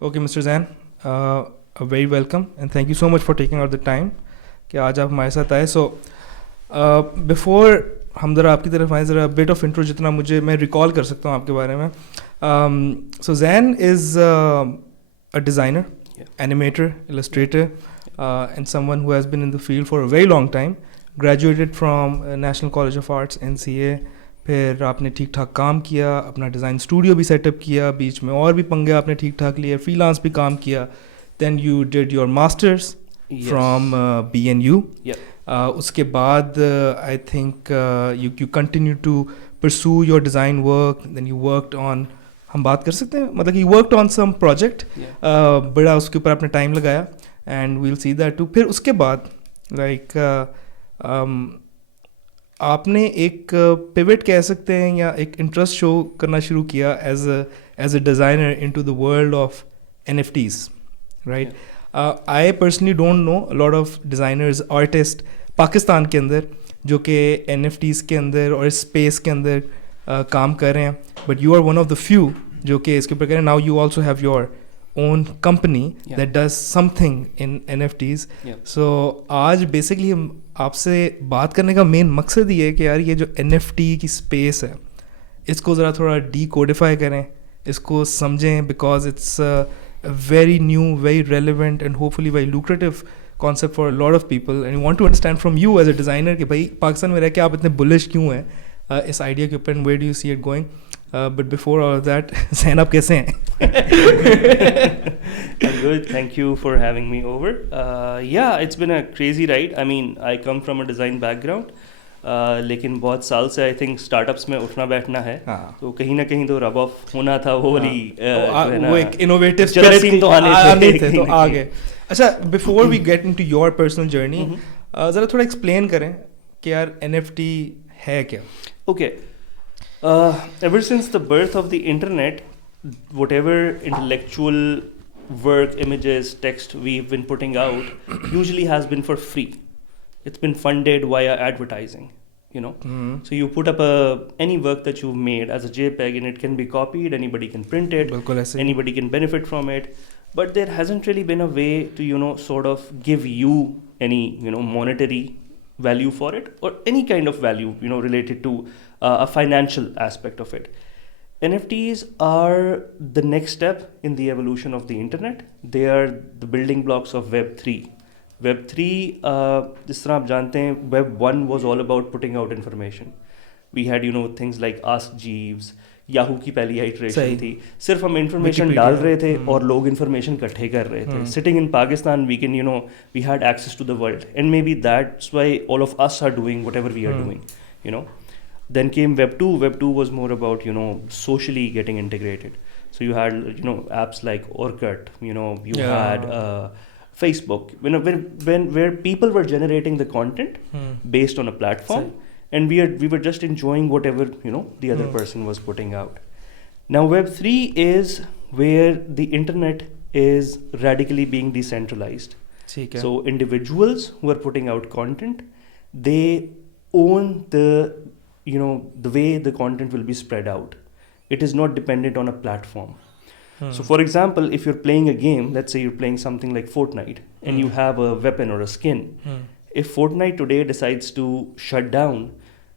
Okay, Mr. Zain, a very welcome and thank you so much for taking out the time कि आज आप हमारे साथ आए. So, before हम ज़रा आपकी तरफ आए, ज़रा bit of intro जितना मुझे मैं recall कर सकता हूँ आपके बारे में. So Zain is a designer, animator, illustrator, and someone who has been in the field for a very long time. Graduated from National College of Arts, NCA. फिर आपने ठीक ठाक काम किया, अपना डिज़ाइन स्टूडियो भी सेटअप किया, बीच में और भी पंगे आपने ठीक ठाक लिए, फ्रीलांस भी काम किया. Then you did your masters from BNU. उसके बाद I think you continue to pursue your design work. Then you worked on, हम बात कर सकते हैं मतलब कि you worked on some project, बड़ा उसके ऊपर आपने टाइम लगाया and we will see that too. फिर उसके बाद लाइक आपने एक पिवट कह सकते हैं या एक इंटरेस्ट शो करना शुरू किया as a designer into the world of NFTs, right? I personally don't know a lot of designers, artist Pakistan के अंदर जो कि NFTs के अंदर और इस स्पेस के अंदर काम कर रहे हैं, but you are one of the few जो कि इसके ऊपर कह रहे हैं. Now you also have your own company that does something in NFTs. So आज basically हम आपसे बात करने का मेन मकसद ये है कि यार ये जो NFT की स्पेस है इसको ज़रा थोड़ा decodify करें, इसको समझें, because it's a very new, very relevant and hopefully very lucrative concept for a lot of people. And we want to understand from you as a designer कि भाई पाकिस्तान में रह के आप इतने bullish क्यों हैं इस आइडिया के ऊपर, and where do you see it going? But before all of that, Zain, आप कैसे हैं? I'm good. Thank you for having me over. Yeah, it's been a crazy ride. I mean, I come from a design background. लेकिन बहुत साल से I think startups में उठना बैठना है, तो कहीं ना कहीं तो रब ऑफ होना था. वो वाली वो एक इनोवेटिव स्पिरिट तो आने थे तो आ गए. अच्छा, before we get into your personal journey, ज़रा थोड़ा एक्सप्लेन करें कि यार NFT है क्या? Okay. Ever since the birth of the internet, whatever intellectual work, images, text we've been putting out usually has been for free. It's been funded via advertising, you know. So you put up any work that you've made as a JPEG and it can be copied, anybody can print it, anybody can benefit from it. But there hasn't really been a way to, you know, sort of give you any, you know, monetary value for it or any kind of value, you know, related to a financial aspect of it. NFTs are the next step in the evolution of the internet. They are the building blocks of Web3. Web3, जिस तरह आप जानते हैं, Web 1 was all about putting out information. We had, you know, things like Ask Jeeves, Yahoo की पहली iteration थी. सिर्फ हम information डाल रहे थे और लोग information इकट्ठे कर रहे थे. Sitting in Pakistan, we can, you know, we had access to the world. And maybe that's why all of us are doing whatever we are doing, you know. Then came Web 2. Web 2 was more about, you know, socially getting integrated. So you had, you know, apps like Orkut, you know, you had Facebook, you know, where people were generating the content based on a platform, and we were just enjoying whatever, you know, the other person was putting out. Now Web 3 is where the internet is radically being decentralized. So individuals who are putting out content, they own the, you know, the way the content will be spread out. It is not dependent on a platform. So for example, if you're playing a game, let's say you're playing something like Fortnite and you have a weapon or a skin. If Fortnite today decides to shut down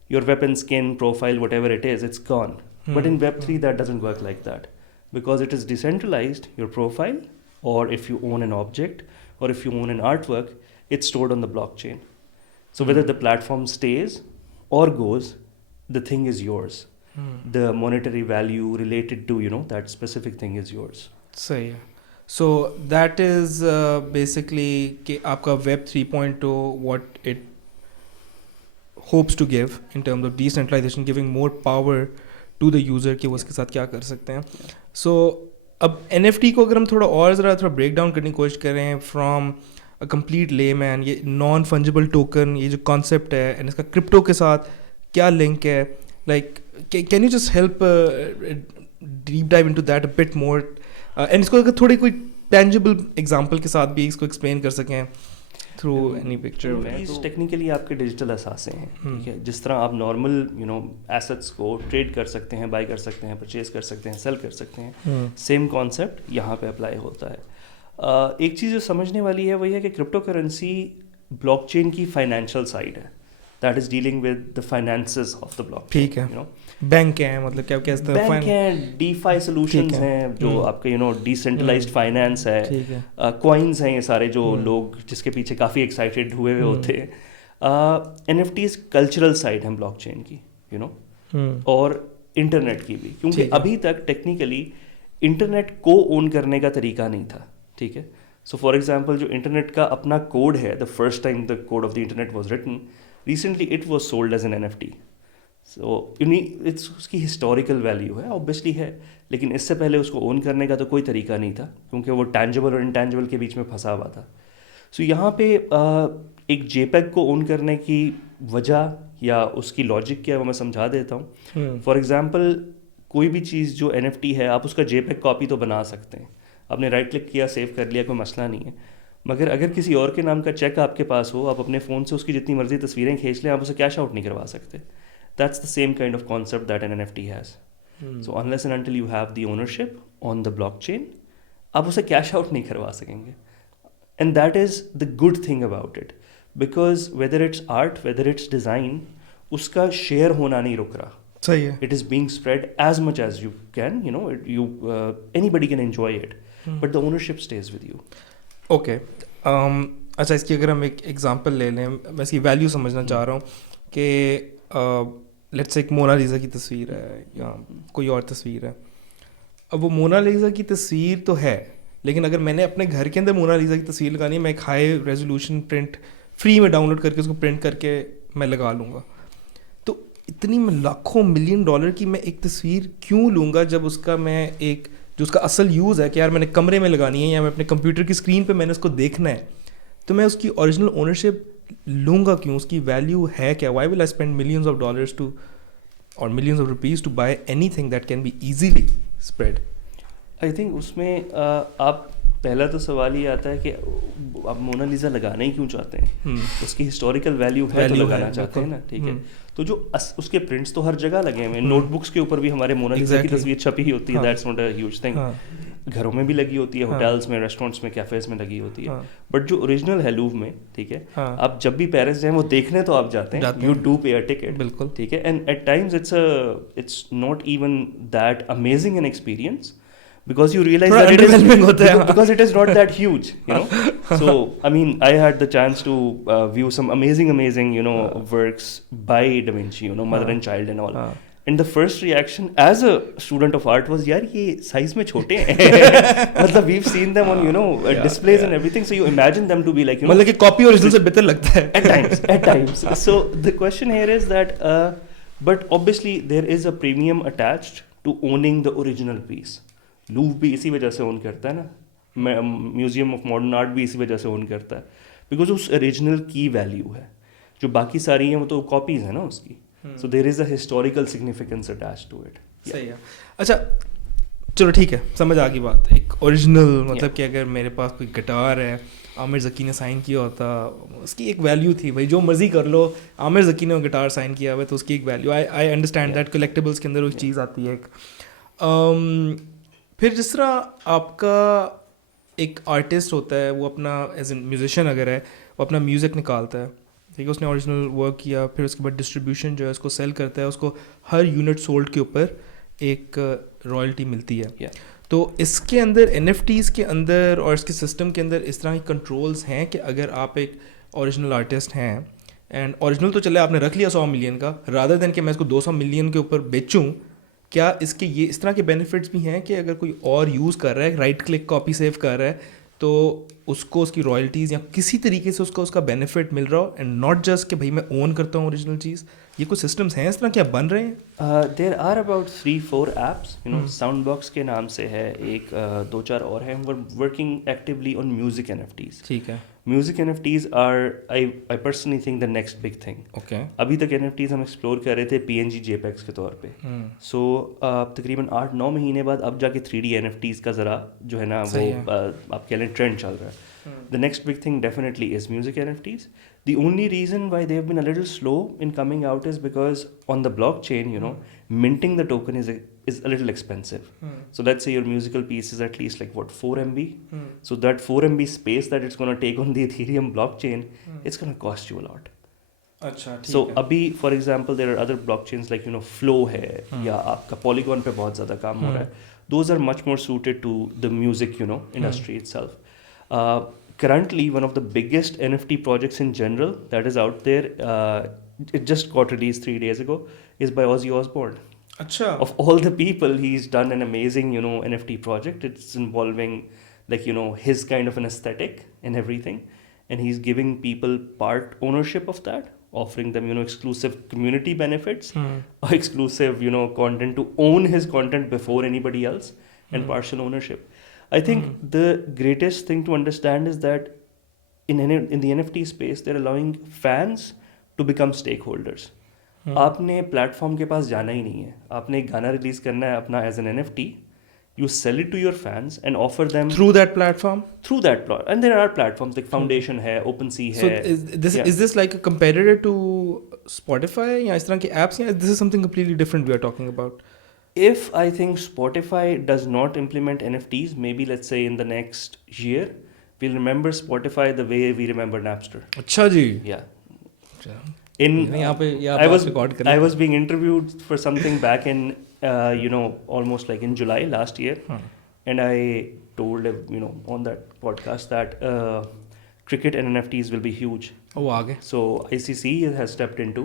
your weapon, skin, profile, whatever it is, it's gone. But in Web3, that doesn't work like that. Because it is decentralized, your profile, or if you own an object, or if you own an artwork, it's stored on the blockchain. So whether the platform stays or goes, the thing is yours. The monetary value related to, you know, that specific thing is yours. सही है. So that is basically कि आपका Web 3.0 what it hopes to give in terms of decentralization, giving more power to the user कि वो उसके साथ क्या कर सकते हैं. So अब NFT को अगर हम थोड़ा break down करने की कोशिश करें from a complete layman, ये non fungible token, ये जो concept है and इसका crypto के साथ क्या link है, like can you just help deep dive into that a bit more, and इसको अगर थोड़ी कोई tangible example के साथ भी इसको explain कर सकें through any picture. NFTs technically आपके डिजिटल असासे हैं, ठीक है। जिस तरह आप नॉर्मल एसेट्स को ट्रेड कर सकते हैं, बाय कर सकते हैं, परचेज कर सकते हैं, सेल कर सकते हैं, सेम कॉन्सेप्ट यहाँ पे अप्लाई होता है। एक चीज़ जो समझने वाली है वही है कि क्रिप्टो करेंसी ब्लॉकचेन की फाइनेंशियल साइड है, that is dealing with the finances of the blockchain. ठीक है, बैंक है, मतलब क्या कहते हैं, बैंक हैं, डीफाई सॉल्यूशंस हैं जो आपके डिसेंट्रलाइज्ड फाइनेंस है, कॉइन्स हैं, ये सारे जो लोग जिसके पीछे काफ़ी एक्साइटेड हुए होते हैं। NFTs कल्चरल साइड है ब्लॉकचेन की, और इंटरनेट की भी, क्योंकि अभी तक टेक्निकली इंटरनेट को ओन करने का तरीका नहीं था, ठीक है। सो फॉर एग्जाम्पल जो इंटरनेट का अपना कोड है, the first time the code of the internet was written, recently it was sold as an NFT। So it's उसकी हिस्टोरिकल वैल्यू है, ऑब्वियसली है, लेकिन इससे पहले उसको ओन करने का तो कोई तरीका नहीं था, क्योंकि वो टैंजिबल और इनटैंजिबल के बीच में फंसा हुआ था। सो यहाँ पे एक JPEG को ओन करने की वजह या उसकी लॉजिक क्या है वो मैं समझा देता हूँ। फॉर एग्जाम्पल कोई भी चीज़ जो NFT है, आप उसका JPEG कॉपी तो बना सकते हैं, आपने राइट क्लिक किया, सेव कर लिया, कोई मसला नहीं है। मगर अगर किसी और के नाम का चेक आपके पास हो, आप अपने फ़ोन से उसकी जितनी मर्जी तस्वीरें खींच लें, आप उसे कैश आउट नहीं करवा सकते। That's the same kind of concept that an NFT हैज़। So unless and until you have the ownership on the blockchain, आप उसे कैश आउट नहीं करवा सकेंगे। And that is the good thing about it, because whether it's art, whether it's design, उसका share होना नहीं रुक रहा। सही है, it is being spread as much as you can, anybody can enjoy it, but the ownership stays with you. Okay. अच्छा, इसकी अगर हम एक एग्जांपल ले लें, मैं इसकी वैल्यू समझना चाह रहा हूँ कि लेट्स से एक मोनालिसा की तस्वीर है या कोई और तस्वीर है। अब वो मोनालिसा की तस्वीर तो है, लेकिन अगर मैंने अपने घर के अंदर मोनालिसा की तस्वीर लगानी है, मैं एक हाई रेजोल्यूशन प्रिंट फ्री में डाउनलोड करके उसको प्रिंट करके मैं लगा लूँगा, तो इतनी लाखों मिलियन डॉलर की मैं एक तस्वीर क्यों लूँगा, जब उसका मैं एक जो उसका असल यूज़ है कि यार मैंने कमरे में लगानी है या मैं अपने कंप्यूटर की स्क्रीन पे मैंने उसको देखना है, तो मैं उसकी ओरिजिनल ओनरशिप लूँगा क्यों, उसकी वैल्यू है क्या? Why will I spend millions of dollars to और millions of rupees to buy anything that can be easily spread? I think उसमें आप पहला तो सवाल ये आता है कि आप मोनालिसा लगाना ही क्यों चाहते हैं? उसकी हिस्टोरिकल वैल्यू है तो लगाना चाहते हैं ना, ठीक है। तो जो उसके प्रिंट्स तो हर जगह लगे हुए हैं, नोटबुक्स के ऊपर भी हमारे मोनालिसा की तस्वीर छपी होती है, that's not a huge thing. घरों में भी लगी होती है, होटल्स में, रेस्टोरेंट्स में, कैफेज में लगी होती है, बट जो ओरिजिनल है लूव में, ठीक है, आप जब भी पेरिस जाएं वो देखने तो आप जाते हैं, यू डू पे अ टिकट, बिल्कुल, ठीक है। And at times it's not even that amazing an experience, because you realize that it is because it is not that huge, so I mean I had the chance to view some amazing works by Da Vinci, mother and child and all, and the first reaction as a student of art was, yaar ye size mein chote hain. matlab we've seen them on displays and everything, so you imagine them to be like matlab ki copy original se better lagta hai at times. So the question here is that but obviously there is a premium attached to owning the original piece. Louvre भी इसी वजह से own करता है ना, museum of modern art भी इसी वजह से ओन करता है, बिकॉज उस ओरिजिनल की वैल्यू है, जो बाकी सारी हैं वो तो कॉपीज है ना उसकी, so there is a historical significance attached to it. सही है। अच्छा चलो ठीक है, समझ आ गई बात। एक ओरिजिनल मतलब कि अगर मेरे पास कोई गिटार है, आमिर ज़की ने साइन किया होता, उसकी एक वैल्यू थी, भाई जो मर्जी कर लो, आमिर ज़की ने वो गिटार साइन किया हुआ है तो उसकी एक value, I understand that. Collectibles के अंदर वो चीज़ आती है एक। फिर जिस तरह आपका एक आर्टिस्ट होता है, वो अपना एज एन म्यूजिशियन अगर है, वो अपना म्यूज़िक निकालता है, ठीक है, उसने ओरिजिनल वर्क किया, फिर उसके बाद डिस्ट्रीब्यूशन जो है उसको सेल करता है, उसको हर यूनिट सोल्ड के ऊपर एक रॉयल्टी मिलती है। तो इसके अंदर NFTs के अंदर और इसके सिस्टम के अंदर इस तरह के कंट्रोल्स हैं कि अगर आप एक ओरिजिनल आर्टिस्ट हैं एंड ओरिजिनल तो चले आपने रख लिया 100 मिलियन का, रादर देन कि मैं इसको 200 मिलियन के ऊपर बेचूं, क्या इसके ये इस तरह के बेनिफिट्स भी हैं कि अगर कोई और यूज़ कर रहा है, राइट क्लिक कॉपी सेव कर रहा है, तो उसको उसकी रॉयल्टीज़ या किसी तरीके से उसका बेनिफिट मिल रहा हो, एंड नॉट जस्ट कि भाई मैं ओन करता हूँ ओरिजिनल चीज़? ये कुछ सिस्टम्स हैं इस तरह क्या बन रहे हैं? There are about 3-4 apps, sound box के नाम से है एक, 2-4 और हैं, working actively on music NFTs, ठीक है। Music NFTs are, I personally think, the next big thing. Okay. अभी तक NFTs हम एक्सप्लोर कर रहे थे PNG JPEGs के तौर पे. सो तकरीबन 8-9 महीने बाद अब जाके 3D NFTs का ज़रा जो है ना वो आप कह लें ट्रेंड चल रहा है. The next big thing definitely is music NFTs. The only reason why they've been a little slow in coming out is because on the blockchain, minting the token is a little expensive. So let's say your musical piece is at least like what, 4 MB? So that 4 MB space that it's going to take on the Ethereum blockchain, it's going to cost you a lot. So abhi, for example, there are other blockchains like Flow hai ya aapka Polygon pe bahut zyada kaam ho raha hai. Those are much more suited to the music industry itself. Currently, one of the biggest NFT projects in general that is out there, it just got released 3 days ago, is by Ozzy Osbourne. Achha. Of all the people, he's done an amazing NFT project. It's involving like his kind of an aesthetic and everything, and he's giving people part ownership of that, offering them exclusive community benefits or exclusive content to own his content before anybody else, and partial ownership. I think the greatest thing to understand is that in the NFT space, they're allowing fans to become stakeholders. आपने platform के पास जाना ही नहीं है. आपने एक गाना release करना है अपना as an NFT. You sell it to your fans and offer them through that platform. And there are platforms like Foundation hai, OpenSea hai. So is this like a competitor to Spotify या इस तरह के apps या this is something completely different we are talking about? If I think Spotify does not implement NFTs, maybe let's say in the next year, we'll remember Spotify the way we remember Napster. अच्छा जी. Yeah. I was being interviewed for something back in almost like in July last year, and I told on that podcast that cricket and NFTs will be huge. Oh, आगे. So ICC has stepped into.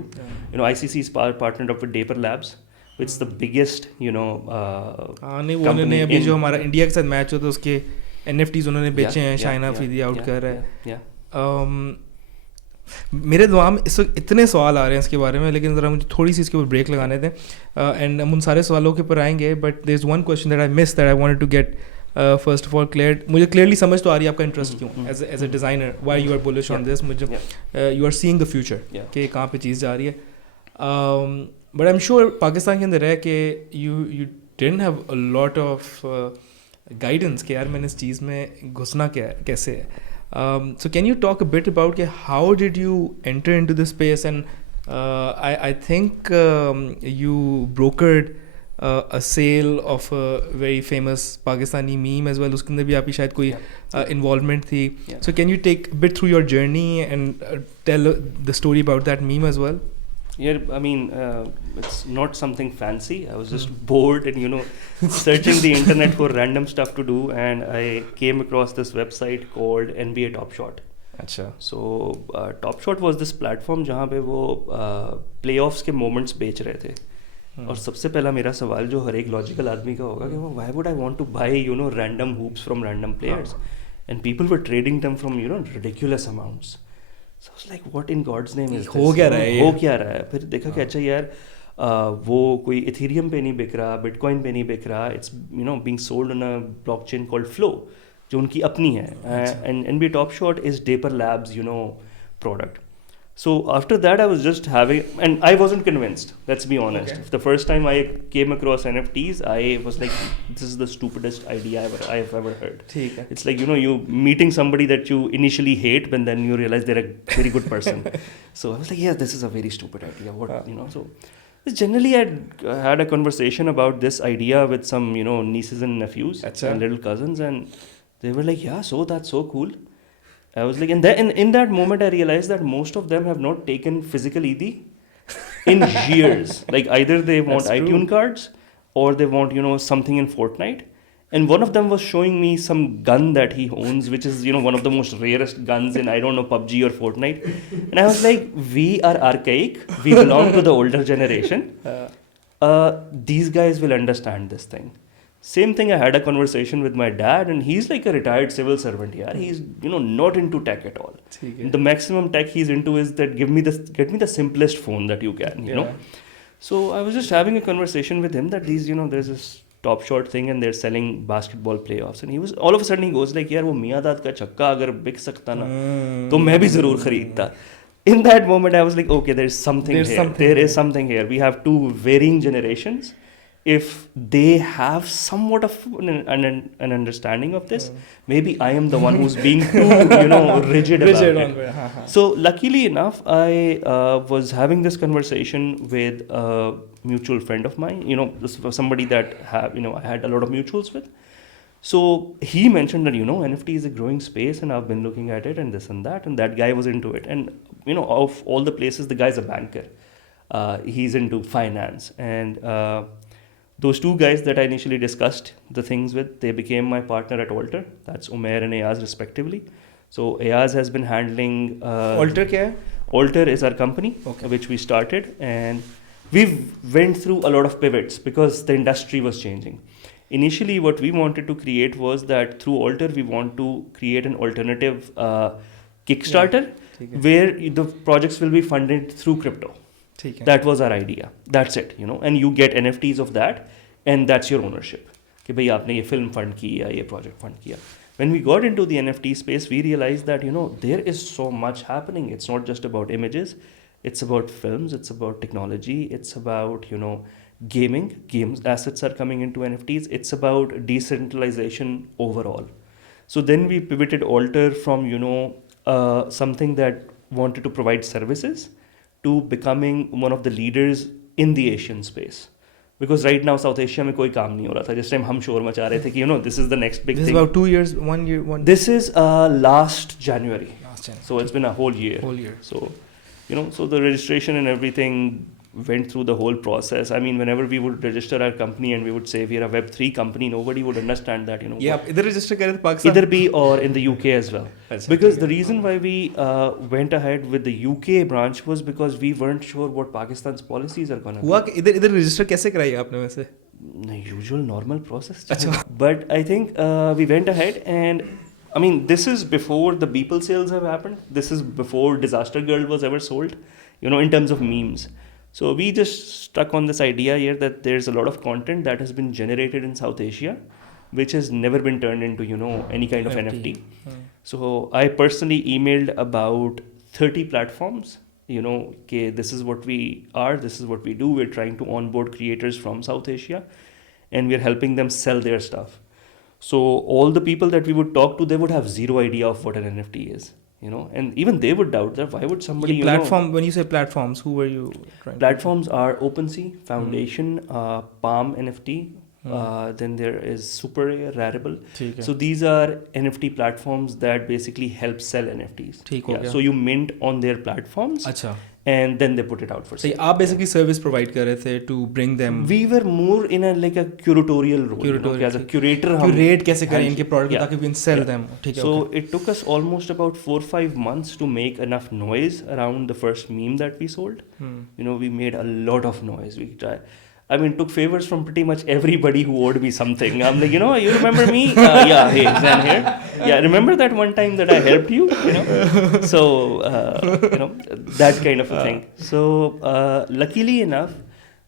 ICC is partnered up with Dapper Labs, which is the biggest नहीं वो उन्होंने अभी जो हमारा India के साथ match होता है उसके NFTs उन्होंने बेचे हैं. शाइना अफरीदी आउट कर रहा है. मेरे दिमाग में इस वक्त इतने सवाल आ रहे हैं इसके बारे में, लेकिन ज़रा मुझे थोड़ी सी इसके ऊपर ब्रेक लगाने दें एंड हम उन सारे सवालों के ऊपर आएंगे. But there is one question that I miss that I wanted to get first of all clear. मुझे क्लियरली समझ तो आ रही है आपका इंटरेस्ट क्यों as a designer, why you are bullish on this. मुझे you are seeing the future कि कहाँ पे चीज़ जा रही है. But I am sure Pakistan के अंदर है कि you didn't have a lot of guidance कि यार मैंने इस चीज़ में घुसना कैसे है. So can you talk a bit about how did you enter into this space? And I think you brokered a sale of a very famous Pakistani meme as well. उसके अंदर भी आपकी शायद कोई involvement थी. So can you take a bit through your journey and tell the story about that meme as well? Yeah, I mean, it's not something fancy. I was just bored and, searching the internet for random stuff to do, and I came across this website called NBA Top Shot. अच्छा. So, Top Shot was this platform जहाँ पे वो playoffs के moments बेच रहे थे. और सबसे पहला मेरा सवाल जो हर एक लॉजिकल आदमी का होगा कि why would I want to buy random hoops from random players? And people were trading them from ridiculous amounts. So I was like, what in God's name is this? हो क्या रहा है? फिर देखा कि अच्छा यार वो कोई इथेरियम पे नहीं बिक रहा, बिटकॉइन पे नहीं बिक रहा. It's being sold on a blockchain called flow जो उनकी अपनी है. And NBA Top Shot is Dapper Labs product. So after that I was just having, and I wasn't convinced, let's be honest. Okay. The first time I came across NFTs, I was like, this is the stupidest idea I have ever heard. It's like you meeting somebody that you initially hate, but then you realize they're a very good person. So I was like, yeah, this is a very stupid idea. So generally I had a conversation about this idea with some nieces and nephews and little cousins, and they were like, yeah, so that's so cool. I was like, and in that moment I realized that most of them have not taken physical ED in years. Like either they want iTunes cards or they want something in Fortnite. And one of them was showing me some gun that he owns, which is one of the most rarest guns in, I don't know, PUBG or Fortnite. And I was like, we are archaic. We belong to the older generation. These guys will understand this thing. Same thing, I had a conversation with my dad, and he's like a retired civil servant here. He's not into tech at all. The maximum tech he's into is that get me the simplest phone that you can, know. So I was just having a conversation with him that there's this Top Shot thing, and they're selling basketball playoffs. And he was all of a sudden he goes like, यार वो मियाँदाद का छक्का अगर बिक सकता ना तो मैं भी ज़रूर खरीदता. In that moment, I was like, okay, there's something here. There is something here. We have two varying generations. If they have somewhat of an understanding of this, maybe I am the one who's being too, rigid about it. So luckily enough, I was having this conversation with a mutual friend of mine. This was somebody that I had a lot of mutuals with. So he mentioned that, NFT is a growing space and I've been looking at it and this and that. And that guy was into it. And, of all the places, the guy's a banker. He's into finance. And those two guys that I initially discussed the things with, they became my partner at Alter. That's Umair and Ayaz respectively. So Ayaz has been handling... Alter kya hai? Alter is our company, which we started. And we've went through a lot of pivots because the industry was changing. Initially, what we wanted to create was that through Alter, we want to create an alternative Kickstarter where the projects will be funded through crypto. That was our idea. That's it, and you get NFTs of that, and that's your ownership. कि भाई आपने ये film fund किया, ये project fund किया. When we got into the NFT space, we realized that, there is so much happening. It's not just about images. It's about films. It's about technology. It's about, games assets are coming into NFTs. It's about decentralization overall. So then we pivoted Alter from, something that wanted to provide services to becoming one of the leaders in the Asian space. Because right now South Asia में कोई काम नहीं हो रहा था. This time हम शोर मचा रहे थे कि this is the next big thing. This is about 2 years, 1 year, This is last January. So it's been a whole year. So, so the registration and everything went through the whole process. I mean, whenever we would register our company and we would say we are a Web3 company, nobody would understand that, Yeah, either register kare the Pakistan. Either be or in the UK as well. Because the reason why we went ahead with the UK branch was because we weren't sure what Pakistan's policies are going to be. हुआ इधर register कैसे कराई आपने वैसे? The usual normal process. But I think we went ahead and I mean, this is before the Beeple sales have happened. This is before Disaster Girl was ever sold, in terms of memes. So we just stuck on this idea here that there's a lot of content that has been generated in South Asia, which has never been turned into, any kind of NFT. So I personally emailed about 30 platforms, okay, this is what we are, this is what we do. We're trying to onboard creators from South Asia and we're helping them sell their stuff. So all the people that we would talk to, they would have zero idea of what an NFT is. And even they would doubt that why would somebody, when you say platforms, who were you trying Platforms are OpenSea, Foundation, Palm NFT, then there is Super Rarible. So these are NFT platforms that basically help sell NFTs. So you mint on their platforms. And then they put it out for sale. So आप basically service provide कर रहे थे to bring them. We were more in a curatorial role. As a curator, curate कैसे करें इनके product ताकि we can sell them. So it took us almost about 4-5 months to make enough noise around the first meme that we sold. We made a lot of noise. Took favors from pretty much everybody who owed me something. I'm like, you remember me? Yeah, hey, Zain here. Yeah, remember that one time that I helped you? So, that kind of a thing. So, luckily enough,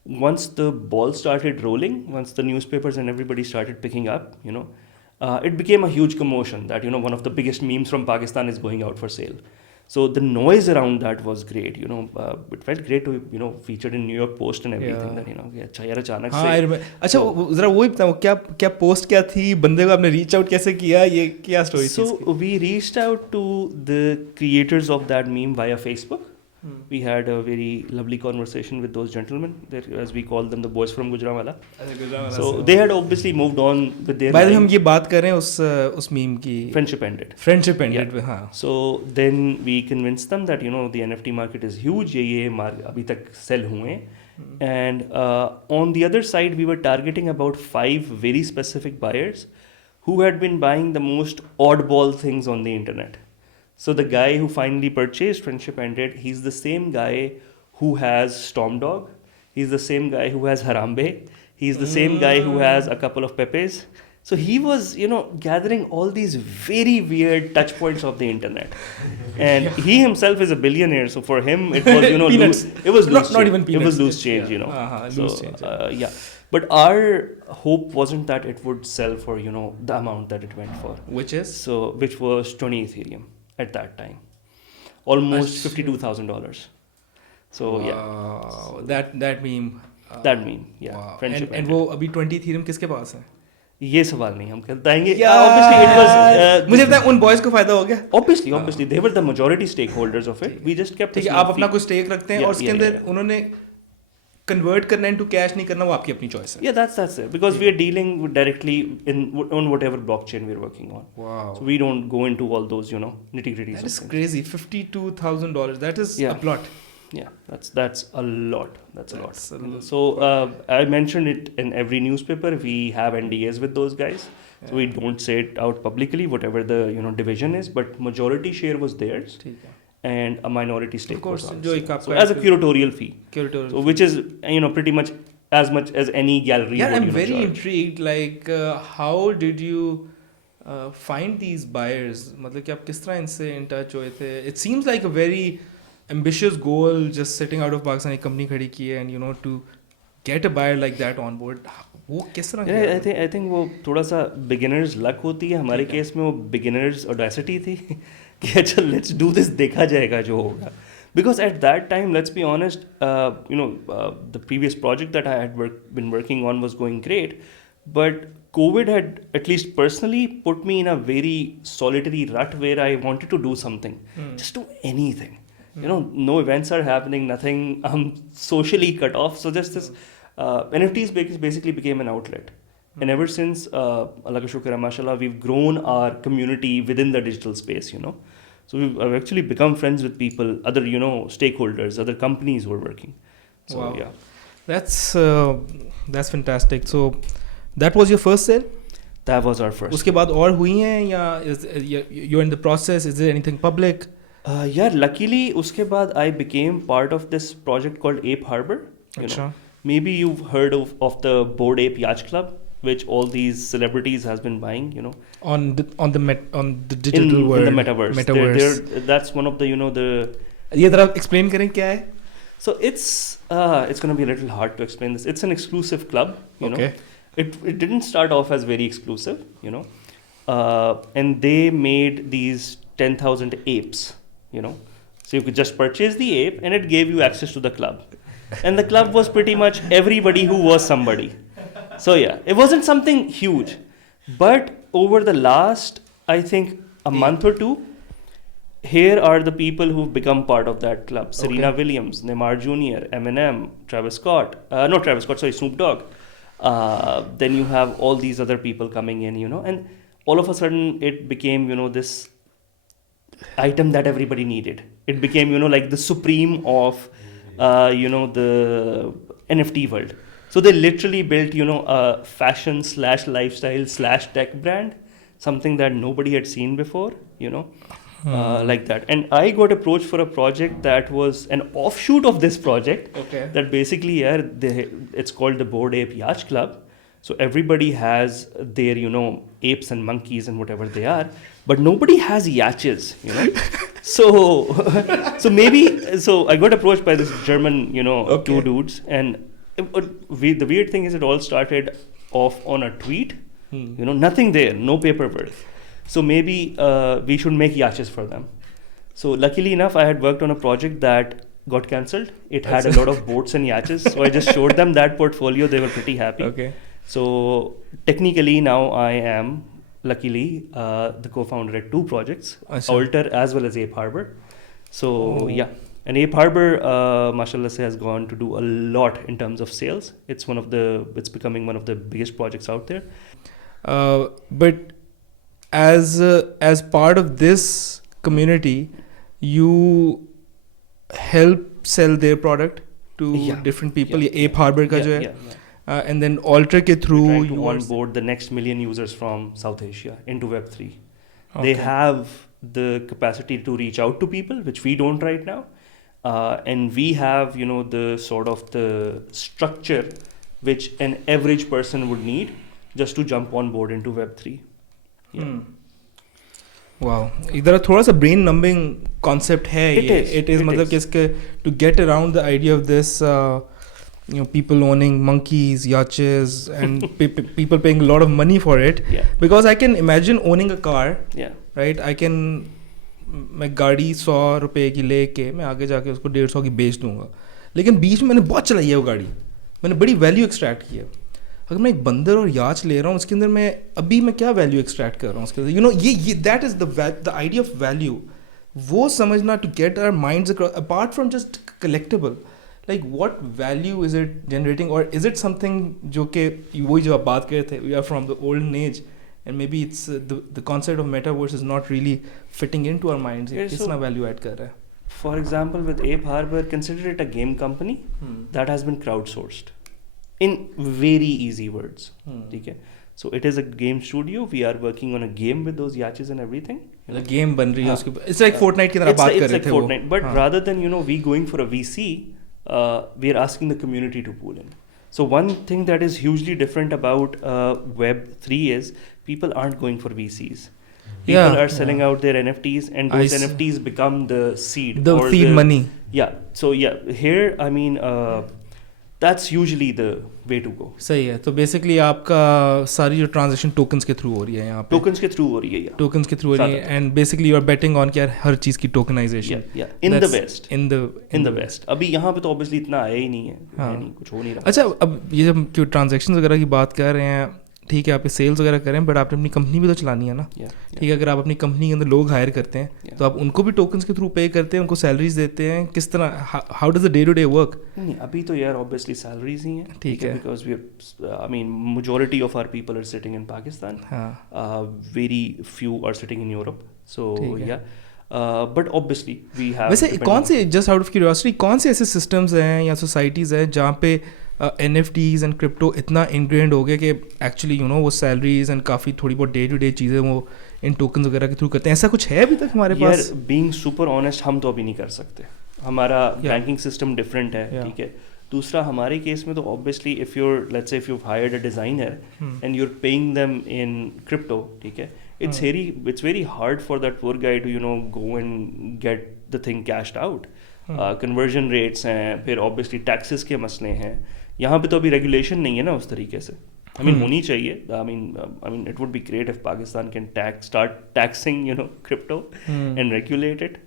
once the ball started rolling, once the newspapers and everybody started picking up, it became a huge commotion that, one of the biggest memes from Pakistan is going out for sale. So the noise around that was great, it felt great to be, featured in New York Post and everything. That, अच्छा यार अचानक से अच्छा जरा वो ही बताओ क्या post क्या थी, बंदे को आपने रीच आउट कैसे किया, ये क्या स्टोरी थी? So we reached out to the creators of that meme via Facebook. We had a very lovely conversation with those gentlemen, as we call them, the boys from Gujranwala. So they had obviously moved on with their. By the way, हम ये बात कर रहे हैं उस meme की. Friendship ended. Yeah. हाँ. So then we convinced them that the NFT market is huge. ये अभी तक sell हुए. And on the other side, we were targeting about 5 very specific buyers who had been buying the most oddball things on the internet. So the guy who finally purchased Friendship Ended, he's the same guy who has Stormdog. He's the same guy who has Harambe. He's the same guy who has a couple of Pepes. So he was, gathering all these very weird touch points of the internet. And he himself is a billionaire. So for him, it was, Peanuts. it was loose not change. even peanuts. It was loose change, loose change. Yeah. But our hope wasn't that it would sell for, the amount that it went for. Which is? So, which was 20 Ethereum at that time. Almost $52,000. So, wow. That meme. That meme, yeah. Wow. Friendship. And वो अभी 20 Ethereum किसके पास है? ये सवाल नहीं हम बताएंगे. Obviously it was. मुझे लगता है उन बॉयज को फायदा हो गया. Obviously they were the majority stakeholders of it. We just kept. ठीक है, आप अपना कुछ स्टेक रखते हैं और उसके अंदर उन्होंने कन्वर्ट करना इनटू कैश नहीं करना, वो आपकी अपनी चॉइस है. Yeah, that's it. Because we are dealing directly on whatever blockchain we're working on. Wow. So we don't go into all those, nitty-gritties. That is crazy. $52,000. That is a lot. Yeah, that's a lot. That's a lot. So I mentioned it in every newspaper. We have NDAs with those guys, so we don't say it out publicly. Whatever the division is, but majority share was theirs, and a minority stake was ours. So as a curatorial fee. So which is pretty much as any gallery. Yeah, I'm very intrigued. Like, how did you find these buyers? मतलब कि आप किस तरह इनसे in touch हुए थे? It seems like a very ambitious goal, just setting out of Pakistan, एक company खड़ी की है, and to get a buyer like that on board. वो किस तरह? I think वो थोड़ा सा beginners luck होती है. हमारे केस में वो beginners audacity थी कि अच्छा let's do this, देखा जाएगा जो होगा. Because at that time, let's be honest, the previous project that I had been working on was going great, but COVID had, at least personally, put me in a very solitary rut where I wanted to do something, just do anything. No events are happening, nothing. I'm socially cut off. So just this NFTs basically became an outlet. And ever since, Allah ka shukr, mashallah, we've grown our community within the digital space, So I've actually become friends with people, other, stakeholders, other companies who are working. So, wow. Yeah. That's fantastic. So that was your first sale? That was our first. उसके बाद और हुई हैं या you're in the process? Is there anything public? Yeah, luckily उसके बाद I became part of this project called Ape Harbor. Maybe you've heard of the Bored Ape Yacht Club, which all these celebrities has been buying, on the digital world, in the metaverse. That's one of the the. ये तरह explain करें क्या है? So it's going to be a little hard to explain this. It's an exclusive club, you know. It didn't start off as very exclusive, and they made these 10,000 apes, So you could just purchase the ape and it gave you access to the club. And the club was pretty much everybody who was somebody. So yeah, it wasn't something huge. But over the last, I think, a month or two, here are the people who've become part of that club. Serena Williams, Neymar Jr., Eminem, Snoop Dogg. Then you have all these other people coming in, and all of a sudden it became, this item that everybody needed. It became, like the supreme of, the NFT world. So they literally built, a fashion / lifestyle / tech brand, something that nobody had seen before, like that. And I got approached for a project that was an offshoot of this project. That basically, it's called the Bored Ape Yacht Club. So everybody has their, apes and monkeys and whatever they are, but nobody has yachts, So I got approached by this German, two dudes, and the weird thing is it all started off on a tweet, nothing there, no paperwork. So maybe we should make yachts for them. So luckily enough, I had worked on a project that got cancelled. It had a lot of boats and yachts, so I just showed them that portfolio. They were pretty happy. So technically now I am, luckily, the co-founder at two projects, Alter as well as Ape Harbor. So yeah, and Ape Harbor, mashallah, has gone to do a lot in terms of sales. It's becoming one of the biggest projects out there. But as part of this community, you help sell their product to different people. Ape Harbor ka jo hai. And then Alter ke through you onboard the next million users from South Asia into Web3. They have the capacity to reach out to people, which we don't right now. And we have, the sort of the structure which an average person would need just to jump on board into Web3. Wow, इधर थोड़ा सा brain numbing concept है. It is मतलब कि इसके to get around the idea of this people owning monkeys, yachts, and people paying a lot of money for it. Yeah. Because I can imagine owning a car, Yeah. right? मैं गाड़ी 100 रुपए की लेके मैं आगे जाके उसको 150 की बेच दूंगा, लेकिन बीच में मैंने बहुत चलाई है वो गाड़ी, मैंने बड़ी वैल्यू एक्सट्रैक्ट की है. अगर मैं एक बंदर और याच ले रहा हूँ उसके अंदर मैं क्या वैल्यू एक्सट्रैक्ट कर रहा हूँ उसके अंदर, ये that is the idea of value. वो समझना, to get our minds apart from just collectible, like what value is it generating, और इज इट समथिंग जो कि वही जो आप बात कर रहे थे, we are from the olden age and maybe it's the concept of metaverse is not really fitting into our minds. कितना value add कर रहा है. For example, with Ape Harbor, consider it a game company that has been crowdsourced. In very easy words, ठीक है. So it is a game studio. We are working on a game with those yachts and everything. The game बन रही है उसके. It's like Fortnite की तरह बात कर रहे थे वो. It's like Fortnite, but rather than we going for a VC, we are asking the community to pool in. So one thing that is hugely different about Web3 is people aren't going for VCs. People are selling out their NFTs, and those NFTs become the seed. The seed money. Yeah. So here I mean that's usually the way to go. सही है. तो basically आपका सारी जो transaction tokens के through हो रही है यहाँ पे. टोकन्स के थ्रू हो रही है. या टोकन्स के थ्रू हो रही है, and basically you are betting on कि यार हर चीज़ की tokenization. In the west. In the west. अभी यहाँ पे तो ऑब्वियसली इतना आया ही नहीं है. नहीं, कुछ हो नहीं रहा. अच्छा, अब ये जब क्यों ट्रांजेक्शन वगैरह की बात कर रहे हैं, ठीक है आप सेल्स वगैरह करें, बट आपने अपनी कंपनी भी तो चलानी है ना. ठीक है, अगर आप अपनी कंपनी के अंदर लोग हायर करते हैं तो आप उनको भी टोकन्स के थ्रू पे करते हैं, उनको सैलरीज देते हैं, किस तरह, how does the day to day work? नहीं, अभी तो यार ऑब्वियसली सैलरीज ही हैं. ठीक है, because we I mean majority of our people are sitting in Pakistan. Very few are sitting in Europe. So yeah but obviously we have. वैसे कौन से, जस्ट आउट ऑफ क्यूरियोसिटी, कौन से ऐसे सिस्टम्स हैं या सोसाइटीज़ हैं जहाँ पे NFTs एंड क्रिप्टो इतना इनग्रेंड हो गया कि एक्चुअली वो सैलरीज एंड काफ़ी थोड़ी बहुत डे टू डे चीज़ें वो इन टोकन्स वगैरह के थ्रू करते हैं? ऐसा कुछ है अभी तक हमारे पास? बीइंग सुपर ऑनेस्ट, हम तो अभी नहीं कर सकते. हमारा बैंकिंग सिस्टम डिफरेंट है. ठीक है. दूसरा, हमारे केस में तो obviously if you're let's say if you hired a designer and you are paying them in crypto, ठीक है, it's very hard for that poor guy to go and get the thing cashed out. Conversion rates हैं, फिर obviously taxes के मसले हैं. यहाँ पे तो अभी रेगुलेशन नहीं है ना उस तरीके से. I mean होनी चाहिए. I mean it would be great if Pakistan can start taxing crypto and regulate it.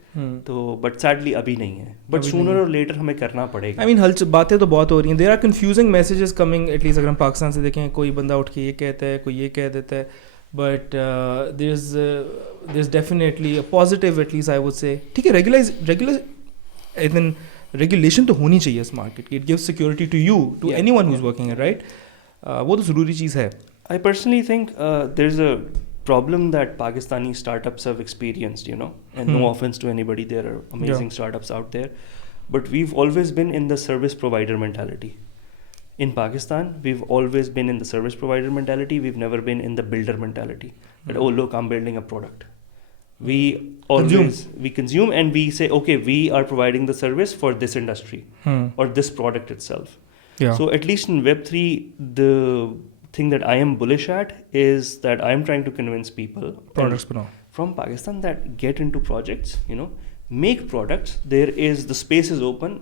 तो बट सैडली अभी नहीं है. बट सूनर और लेटर हमें करना पड़ेगा. I mean बातें तो बहुत हो रही हैं. There are confusing messages coming. At least अगर हम पाकिस्तान से देखें, कोई बंदा उठ के ये कहता है, कोई ये कह देता है, but there's definitely a positive, at least I would say. ठीक है, regulation तो होनी चाहिए इस मार्केट की. It gives security to you, to anyone who's working it, right? वो तो ज़रूरी चीज़ है. I personally think there's a problem that Pakistani startups have experienced, and no offense to anybody, there are amazing startups out there, but we've always been in the service provider mentality. In Pakistan, we've always been in the service provider mentality. We've never been in the builder mentality. That, oh, look, I'm building a product. We consume and we say, okay, we are providing the service for this industry or this product itself. Yeah. So at least in Web3, the thing that I am bullish at is that I am trying to convince people from Pakistan that get into projects, make products. The space is open.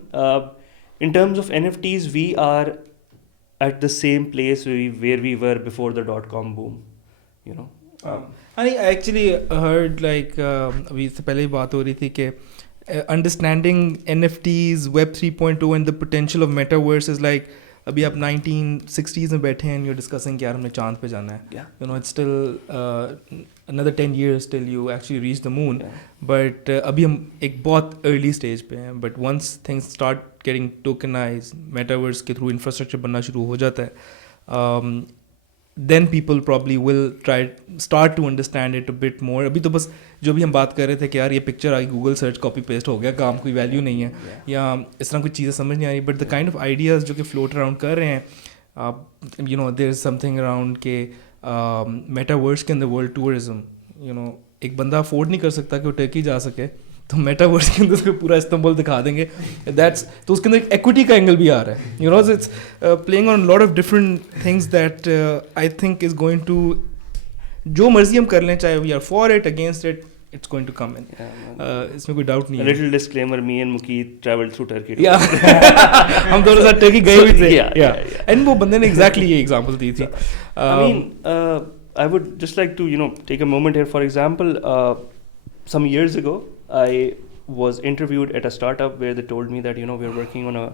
In terms of NFTs, we are at the same place where we were before the .com boom, I actually heard like अभी इससे पहले ही बात हो रही थी कि understanding NFTs, Web 3.0 and the potential of metaverse is like अभी आप 1960s में बैठे हैं and you're discussing कि यार हमने चांद पे जाना है. It's still another 10 years till you actually reach the moon. But अभी हम एक बहुत early stage पे हैं. But once things start getting tokenized, metaverse के through infrastructure बनना शुरू हो जाता है, then people probably will start to understand it a bit more. अभी तो बस जो भी हम बात कर रहे थे कि यार ये पिक्चर आई, गूगल सर्च कॉपी पेस्ट हो गया, काम कोई वैल्यू नहीं है, या इस तरह कुछ चीज़ें समझ नहीं आ रही. But the kind of ideas जो कि फ्लोट अराउंड कर रहे हैं, देयर इज समथिंग अराउंड के मेटावर्स के अंदर वर्ल्ड टूरिज्म, एक बंदा अफोर्ड नहीं कर सकता कि वो टर्की जा सके, तो मेटावर्स के अंदर उसको पूरा इस्तांबुल दिखा देंगे. तो उसके अंदर एक्विटी का एंगल भी आ रहा है. It's playing on lot of different things that I think is going to, जो मर्जी हम कर लें, चाहे we are for it, against it, it's going to come in. Yeah, इसमें कोई doubt नहीं a है. little disclaimer: me and Mukeet traveled through Turkey. Yeah. हम दोनों साथ टर्की गए भी थे. Yeah. And वो बंदे ने exactly ये example दी थी. I mean, I would just like to take a moment here. For example, some years ago, I was interviewed at a startup where they told me that we're working on a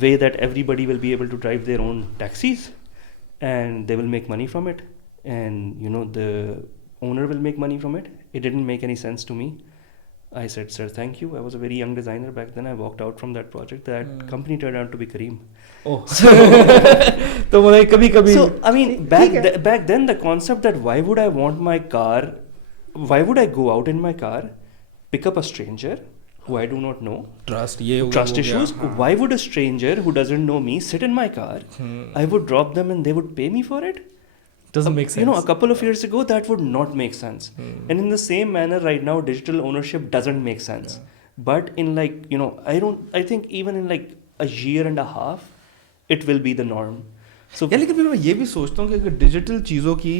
way that everybody will be able to drive their own taxis, and they will make money from it, and the owner will make money from it. It didn't make any sense to me. I said, sir, thank you. I was a very young designer back then. I walked out from that project. That company turned out to be Kareem. Oh. तो मतलब कभी-कभी. So I mean, back then the concept that why would I want my car, why would I go out in my car, pick up a stranger who I do not know, trust issues. Why would a stranger who doesn't know me sit in my car? I would drop them and they would pay me for it. Doesn't make sense. A couple of years ago that would not make sense. And in the same manner right now digital ownership doesn't make sense. But in I think even in like a year and a half it will be the norm. So लेकिन फिर मैं ये भी सोचता हूँ कि अगर digital चीज़ों की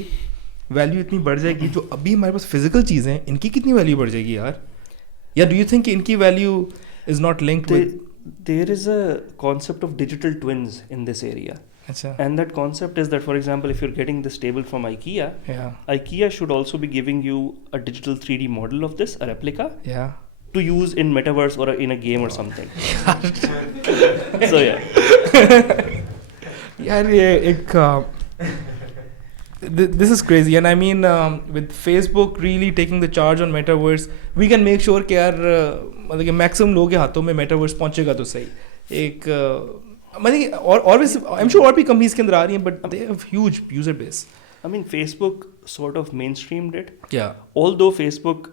वैल्यू इतनी बढ़ जाएगी जो अभी हमारे पास फिजिकल चीज़ें हैं इनकी कितनी वैल्यू बढ़ जाएगी यार? या डू यू थिंक इनकी value is not linked with? There is a concept of digital twins in this area. अच्छा. And that concept is that, for example, if you're getting this table from IKEA, IKEA should also be giving you a digital 3D model of this, a replica, to use in metaverse or in a game or something. So yeah. यार ये एक this is crazy, and I mean with Facebook really taking the charge on metaverse, we can make sure कि यार मतलब कि maximum लोगों के हाथों में metaverse पहुंचेगा तो सही. एक मतलब और वैसे I'm sure और भी companies के अंदर आ रही हैं, but they have huge user base. I mean, Facebook sort of mainstreamed it. Yeah. Although Facebook,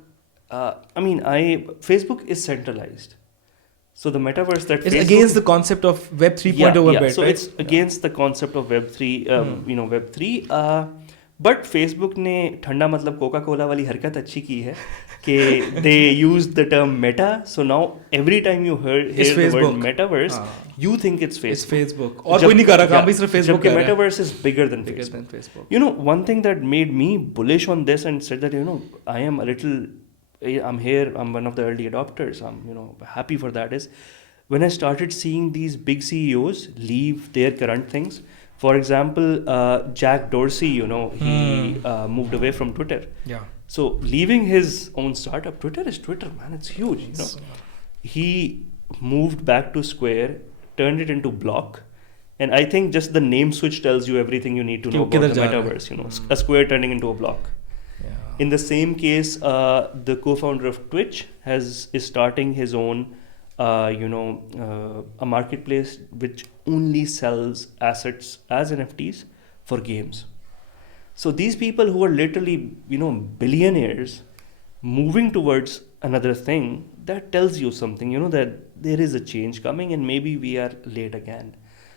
Facebook is centralized. So the metaverse that it's Facebook, against the concept of Web 3.0 yeah. bit, So right? it's against the concept of Web 3, Web 3. But Facebook ने ठंडा मतलब Coca Cola वाली हरकत अच्छी की है कि they used the term meta. So now every time you hear the word metaverse, you think it's Facebook. It's Facebook. और कोई नहीं कर रहा काम भी सिर्फ Facebook कर रहा है. Metaverse is bigger than Facebook. One thing that made me bullish on this and said that I am a little, I'm here, I'm one of the early adopters, I'm happy for that, is when I started seeing these big CEOs leave their current things. For example, Jack Dorsey, he moved away from Twitter. Yeah. So leaving his own startup, Twitter is Twitter, man, it's huge. He moved back to Square, turned it into Block, and I think just the name switch tells you everything you need to know about the metaverse. A Square turning into a Block. Yeah. In the same case, the co-founder of Twitch is starting his own, a marketplace which only sells assets as NFTs for games. So these people who are literally, billionaires moving towards another thing, that tells you something, that there is a change coming and maybe we are late again.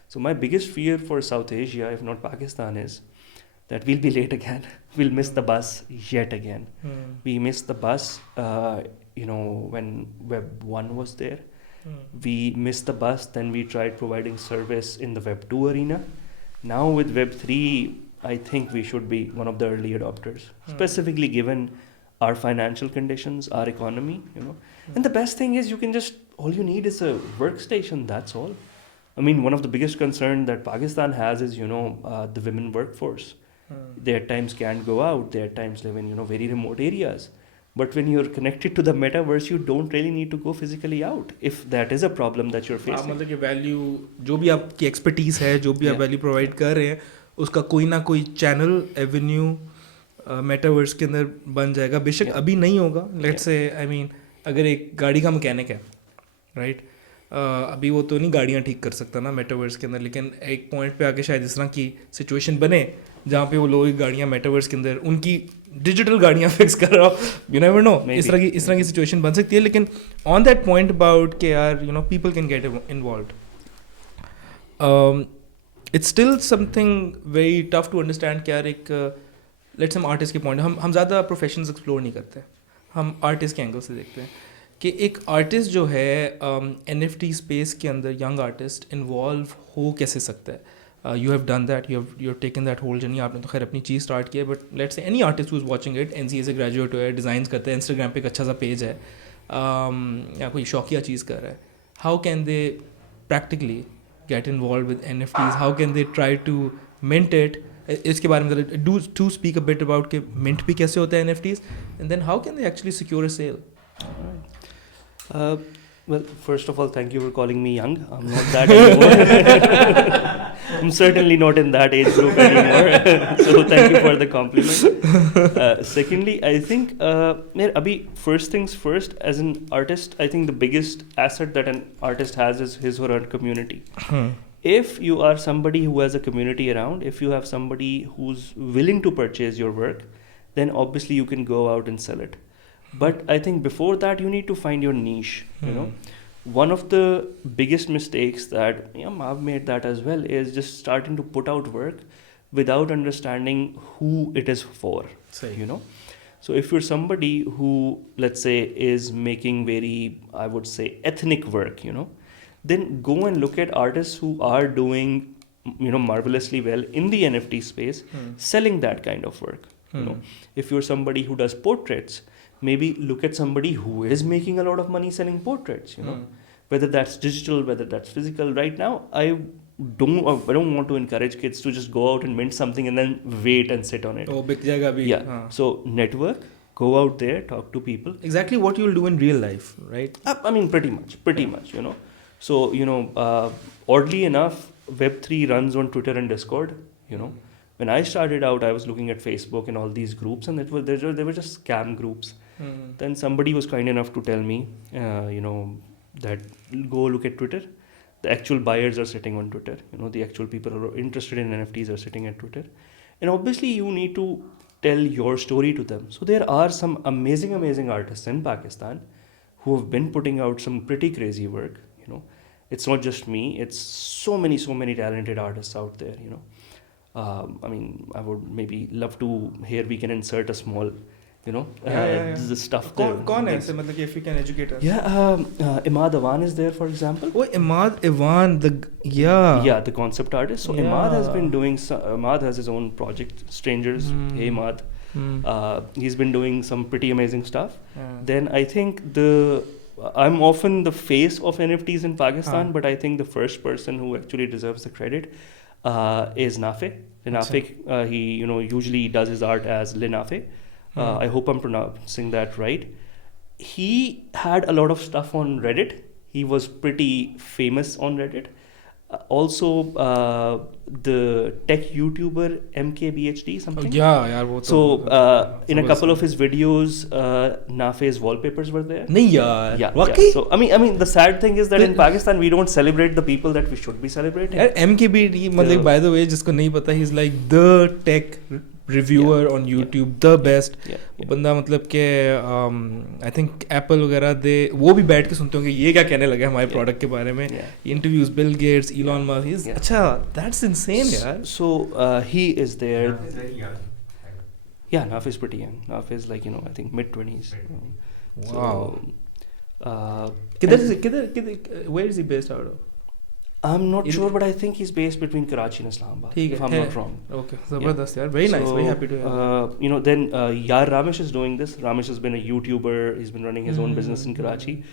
So my biggest fear for South Asia, if not Pakistan, is that we'll be late again. We'll miss the bus yet again. We missed the bus, when Web 1 was there. We missed the bus, then we tried providing service in the Web 2 arena. Now with Web 3, I think we should be one of the early adopters, specifically given our financial conditions, our economy, And the best thing is all you need is a workstation, that's all. I mean, one of the biggest concerns that Pakistan has is, the women workforce. They at times can't go out, they at times live in, very remote areas. But when you're connected to the metaverse, you don't really need to go physically out, if that is a problem that you're facing. मतलब कि value जो भी आपकी expertise है, जो भी आप value provide कर रहे हैं, उसका कोई ना कोई चैनल एवेन्यू मेटावर्स के अंदर बन जाएगा. बेशक अभी नहीं होगा. लेट्स से अगर एक गाड़ी का मैकेनिक है, राइट, अभी वो तो नहीं गाड़ियाँ ठीक कर सकता ना मेटावर्स के अंदर, लेकिन एक पॉइंट पे आके शायद इस तरह की सिचुएशन बने जहाँ पे वो लोग गाड़ियाँ मेटावर्स के अंदर उनकी डिजिटल गाड़ियाँ फिक्स कर रहा हो, यू नेवर नो, इस तरह की सिचुएशन बन सकती है. लेकिन ऑन दैट पॉइंट अबाउट के यार people can get involved, it's still something very tough to understand कि यार एक लेट्स हम आर्टिस्ट के पॉइंट, हम ज़्यादा प्रोफेशंस एक्सप्लोर नहीं करते, हम आर्टिस्ट के एंगल से देखते हैं कि एक आर्टिस्ट जो है NFT स्पेस के अंदर, यंग आर्टिस्ट इन्वॉल्व हो कैसे सकता है. you have done that. You've taken that whole journey. आपने तो खैर अपनी चीज़ start की है, but let's say any artist who's watching it, NCA से graduate हुआ है, designs करते हैं, Instagram पे एक अच्छा सा page है, या कोई शौकिया चीज़ कर रहा है, how can they practically get involved with NFTs? How can they try to mint it? इसके बारे में do speak a bit about कि mint भी कैसे होता है NFTs, and then how can they actually secure a sale? Well, first of all, thank you for calling me young. I'm not that anymore. I'm certainly not in that age group anymore. So thank you for the compliment. Secondly, I think, abhi, first things first, as an artist, I think the biggest asset that an artist has is his or her community. If you are somebody who has a community around, if you have somebody who's willing to purchase your work, then obviously you can go out and sell it. But I think before that, you need to find your niche. You know, one of the biggest mistakes that I've made that as well is just starting to put out work without understanding who it is for. You know, so if you're somebody who, let's say, is making very, I would say, ethnic work, you know, then go and look at artists who are doing, you know, marvelously well in the NFT space, selling that kind of work. You know, if you're somebody who does portraits, maybe look at somebody who is making a lot of money selling portraits, you know, whether that's digital, whether that's physical. Right now, I don't want to encourage kids to just go out and mint something and then wait and sit on it. Oh, big jagah bhi. Yeah. So network, go out there, talk to people. Exactly what you'll do in real life, right? I mean, pretty much, you know. So, you know, oddly enough, Web3 runs on Twitter and Discord, you know. When I started out, I was looking at Facebook and all these groups, and they were just scam groups. Then somebody was kind enough to tell me, you know, that go look at Twitter. The actual buyers are sitting on Twitter. You know, the actual people who are interested in NFTs are sitting at Twitter. And obviously, you need to tell your story to them. So there are some amazing artists in Pakistan who have been putting out some pretty crazy work. You know, it's not just me. It's so many talented artists out there. You know. I mean, I would maybe love to hear we can insert a small, you know, the stuff. Kaun hai aise, matlab if you can educate us? Yeah, Imad Awan is there, for example. Oh, Imad Awan, the concept artist. So Imad has been doing. Imad has his own project, Strangers. Hey Imad. He's been doing some pretty amazing stuff. Then I think I'm often the face of NFTs in Pakistan, but I think the first person who actually deserves the credit is Nafe. Nafe, he, you know, usually does his art as Linafe. I hope I'm pronouncing that right. He had a lot of stuff on Reddit. He was pretty famous on Reddit. Also, the tech YouTuber MKBHD something. So in a couple of his videos, Nafe's wallpapers were there. Nahi yaar. Yeah. So I mean, the sad thing is that in Pakistan we don't celebrate the people that we should be celebrating. MKBHD, मतलब by the way, जिसको नहीं पता, he's like the tech reviewer on YouTube, the best. बंदा मतलब के I think Apple वगैरह दे वो भी बैठ के सुनते होंगे ये क्या कहने लगे हमारे प्रोडक्ट के बारे में. Interviews Bill Gates, Elon Musk. He's अच्छा, that's insane यार. So he is there. Naf is very young. Yeah, Naf is pretty young. Naf is like, you know, I think mid-20s. Wow. So, where is he based out of? I'm not sure, but I think he's based between Karachi and Islamabad, if I'm not wrong. Okay, Zabardast, yaar. Very nice, very happy to hear. You know, then Yar Ramesh is doing this. Ramesh has been a YouTuber. He's been running his own business in Karachi.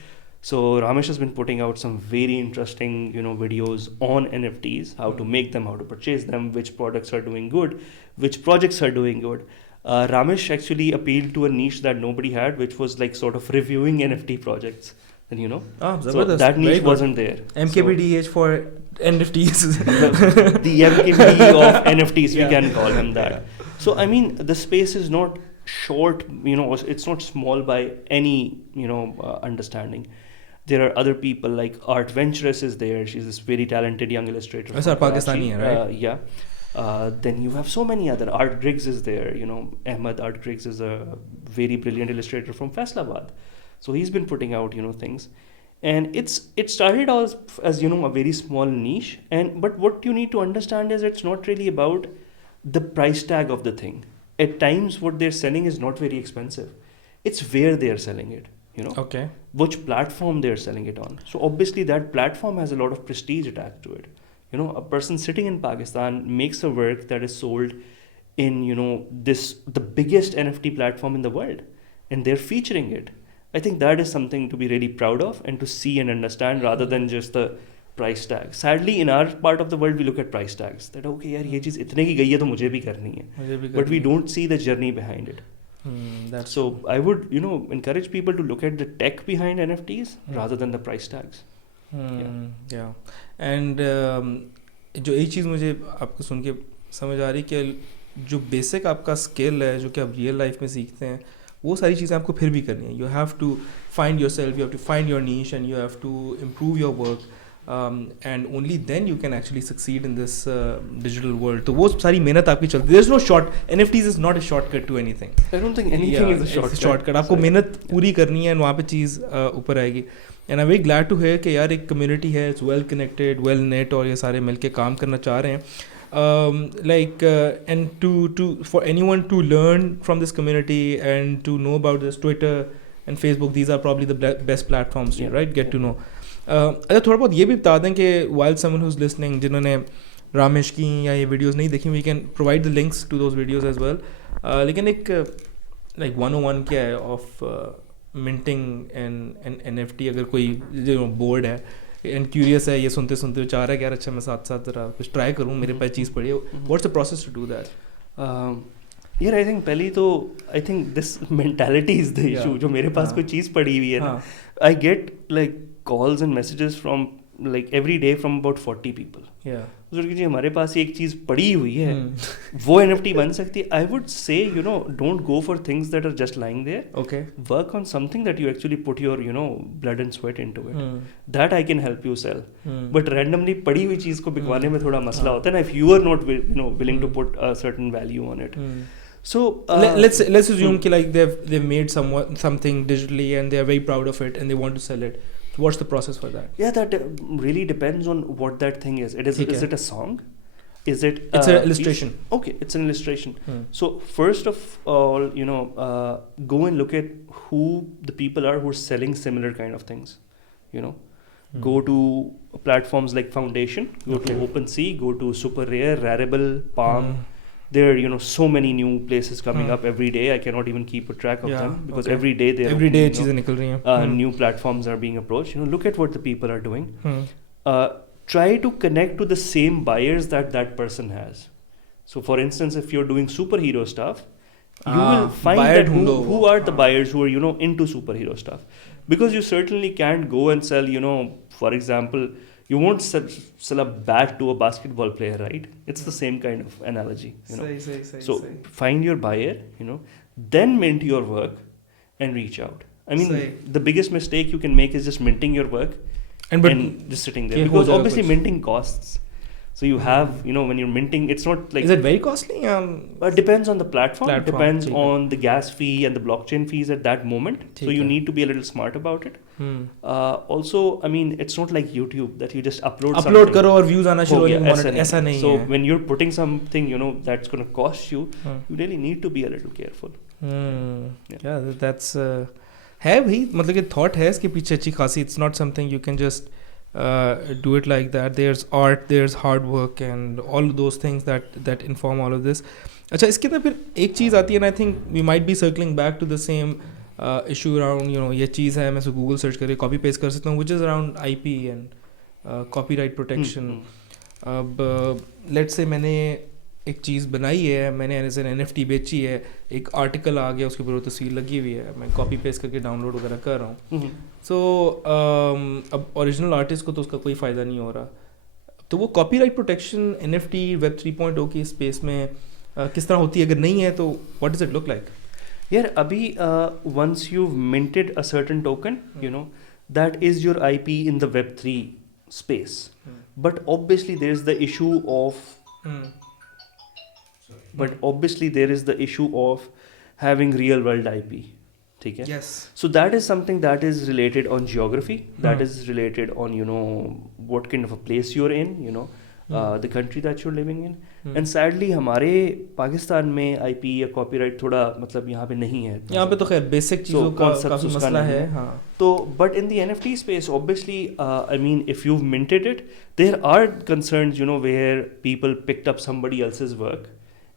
So Ramesh has been putting out some very interesting, you know, videos on NFTs, how to make them, how to purchase them, which products are doing good, which projects are doing good. Ramesh actually appealed to a niche that nobody had, which was like sort of reviewing NFT projects. And you know, so that niche wasn't there. MKBDH for NFTs. The MKBD of NFTs, we can call him that. So I mean, the space is not short, you know, it's not small by any, you know, understanding. There are other people like Art Venturous is there. She's this very talented young illustrator. That's Pakistani, right? Yeah. Then you have so many other. Art Griggs is there. You know, Ahmed Art Griggs is a very brilliant illustrator from Faisalabad. So he's been putting out, you know, things. And it started as, you know, a very small niche. But what you need to understand is it's not really about the price tag of the thing. At times, what they're selling is not very expensive. It's where they're selling it, you know. Okay. Which platform they're selling it on. So obviously that platform has a lot of prestige attached to it. You know, a person sitting in Pakistan makes a work that is sold in, you know, the biggest NFT platform in the world, and they're featuring it. I think that is something to be really proud of and to see and understand, rather than just the price tag. Sadly, in our part of the world, we look at price tags that okay यार ये चीज़ इतने की गई है तो मुझे भी करनी है, but we don't see the journey behind it. So I would, you know, encourage people to look at the tech behind NFTs rather than the price tags. Yeah. And जो एक चीज़ मुझे आपको सुन के समझ आ रही कि जो बेसिक आपका स्किल है जो कि आप रियल लाइफ में सीखते हैं वो सारी चीज़ें आपको फिर भी करनी है. You have to find yourself, you have to find your niche and you have to improve your work and only then you can actually succeed in this digital world. तो वो सारी मेहनत आपकी चलती है. There's no short, NFTs is not a shortcut to anything. I don't think anything is a shortcut. आपको मेहनत पूरी करनी है and वहाँ पे चीज़ ऊपर आएगी. And I'm very glad to hear कि यार एक community है, it's well connected, well knit और ये सारे मिलके काम करना चाह रहे हैं. And to for anyone to learn from this community and to know about this, Twitter and Facebook, these are probably the best platforms to get to know. अच्छा थोड़ा बहुत ये भी बता दें कि while someone who's listening जिन्होंने रामेश की या ये वीडियोस नहीं देखी, we can provide the links to those videos as well. लेकिन एक like 101 क्या है of minting and NFT, अगर कोई बोर्ड है and curious है, ये सुनते सुनते चाह रहा है कि यार अच्छा मैं साथ साथ ज़रा कुछ ट्राई करूँ, मेरे पास चीज़ पड़ी है, what's the process to do that? यार आई थिंक पहली तो I think this mentality is the issue. जो मेरे पास कोई चीज़ पड़ी हुई है ना, I get like calls and messages from like every day from about 40 people. जी हमारे पास एक चीज़ पड़ी हुई है, वो NFT बन सकती है. I would say, you know, don't go for things that are just lying there. Okay. Work on something that you actually put your, you know, blood and sweat into it. That I can help you sell. But randomly पड़ी हुई चीज़ को बिकवाने में थोड़ा मसला होता है ना, if you are not, you know, willing to put a certain value on it. So let's assume कि like they've made something digitally and they are very proud of it and they want to sell it. What's the process for that? Yeah, that really depends on what that thing is. Is it a song? Is it? It's an illustration. Okay, it's an illustration. So first of all, you know, go and look at who the people are who are selling similar kind of things. You know, go to platforms like Foundation, go to OpenSea, go to Super Rare, Rarible, Palm. There are, you know, so many new places coming up every day. I cannot even keep a track of them because every day चीज़ें निकल रही हैं. New platforms are being approached. You know, look at what the people are doing. Try to connect to the same buyers that person has. So, for instance, if you're doing superhero stuff, you will find that who are the buyers who are, you know, into superhero stuff. Because you certainly can't go and sell, you know, for example, you won't sell a bat to a basketball player, right? It's the same kind of analogy, you know. So find your buyer, you know, then mint your work and reach out. I mean, the biggest mistake you can make is just minting your work and just sitting there, because obviously minting costs. So you have, you know, when you're minting, it's not like... Is it very costly? It depends on the platform. It depends on the gas fee and the blockchain fees at that moment. So you need to be a little smart about it. Also, I mean, it's not like YouTube that you just upload something. करो और views आना शुरू हो जाए. ऐसा नहीं है. So when you're putting something, you know, that's going to cost you, you really need to be a little careful. Yeah, that's... है भाई, मतलब कि thought है इसके पीछे अच्छी खासी. It's not something you can just... do it like that. There's art, there's hard work and all those things that inform all of this. अच्छा इसके अंदर फिर एक चीज़ आती है and I think we might be circling back to the same issue around, you know, ये चीज़ है, मैं इसको Google search करके copy paste कर सकता हूँ, which is around IP and copyright protection. अब let's say मैंने एक चीज़ बनाई है, मैंने एज एन NFT बेची है, एक आर्टिकल आ गया, उसके ऊपर वो तस्वीर लगी हुई है, मैं कॉपी पेस्ट करके डाउनलोड वगैरह कर रहा हूँ. सो अब ओरिजिनल आर्टिस्ट को तो उसका कोई फ़ायदा नहीं हो रहा. तो वो कॉपीराइट प्रोटेक्शन NFT Web 3.0 की स्पेस में किस तरह होती है? अगर नहीं है तो what does it look like? यार अभी once you minted a certain token, you know, that is your IP in the Web 3 space. But obviously there is the issue of having real world IP. ठीक है? Yes. So that is something that is related on geography, that is related on, you know, what kind of a place you're in, you know. the country that you're living in. And sadly हमारे पाकिस्तान में IP या copyright थोड़ा मतलब यहाँ पे नहीं है. यहाँ पे तो खैर बेसिक चीज़ों का काफ़ी मसला है. हाँ. तो but in the NFT space, obviously, I mean, if you've minted it, there are concerns, you know, where people picked up somebody else's work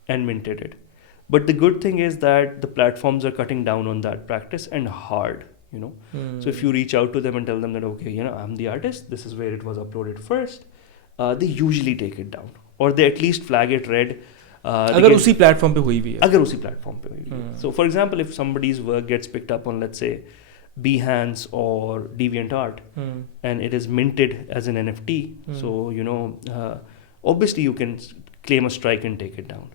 and minted it. But the good thing is that the platforms are cutting down on that practice, and hard, you know. So if you reach out to them and tell them that, okay, you know, I'm the artist, this is where it was uploaded first, they usually take it down, or they at least flag it red. अगर उसी platform पे हुई भी है. अगर उसी platform पे हुई भी है. So for example, if somebody's work gets picked up on, let's say, Behance or DeviantArt, and it is minted as an NFT, so, you know, obviously you can claim a strike and take it down.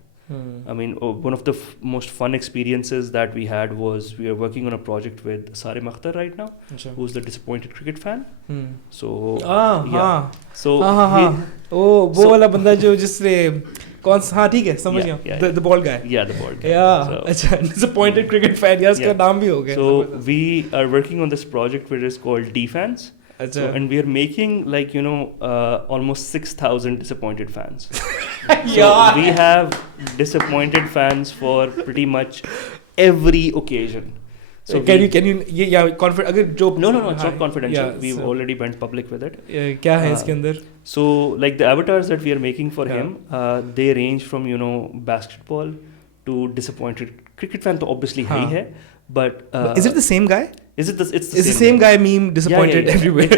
I mean, one of the most fun experiences that we had was we are working on a project with Sarim Akhtar right now, who's the disappointed cricket fan. So yeah, so वो वाला बंदा जो जिसने कौन सा, हाँ ठीक है समझ गया, the bald guy. Yeah, the bald guy. Yeah, अच्छा, disappointed cricket fan, यार उसका नाम भी हो गया. So we are working on this project which is called D-Fans. So, and we are making, like, you know, almost 6,000 disappointed fans. So we have disappointed fans for pretty much every occasion. So can you yeah, अगर जो no it's not confidential. We've already went public with it. क्या है इसके अंदर? So like the avatars that we are making for him, they range from, you know, basketball to disappointed cricket fan. तो obviously है ही है, but is it the same guy? It's the same guy meme disappointed everywhere.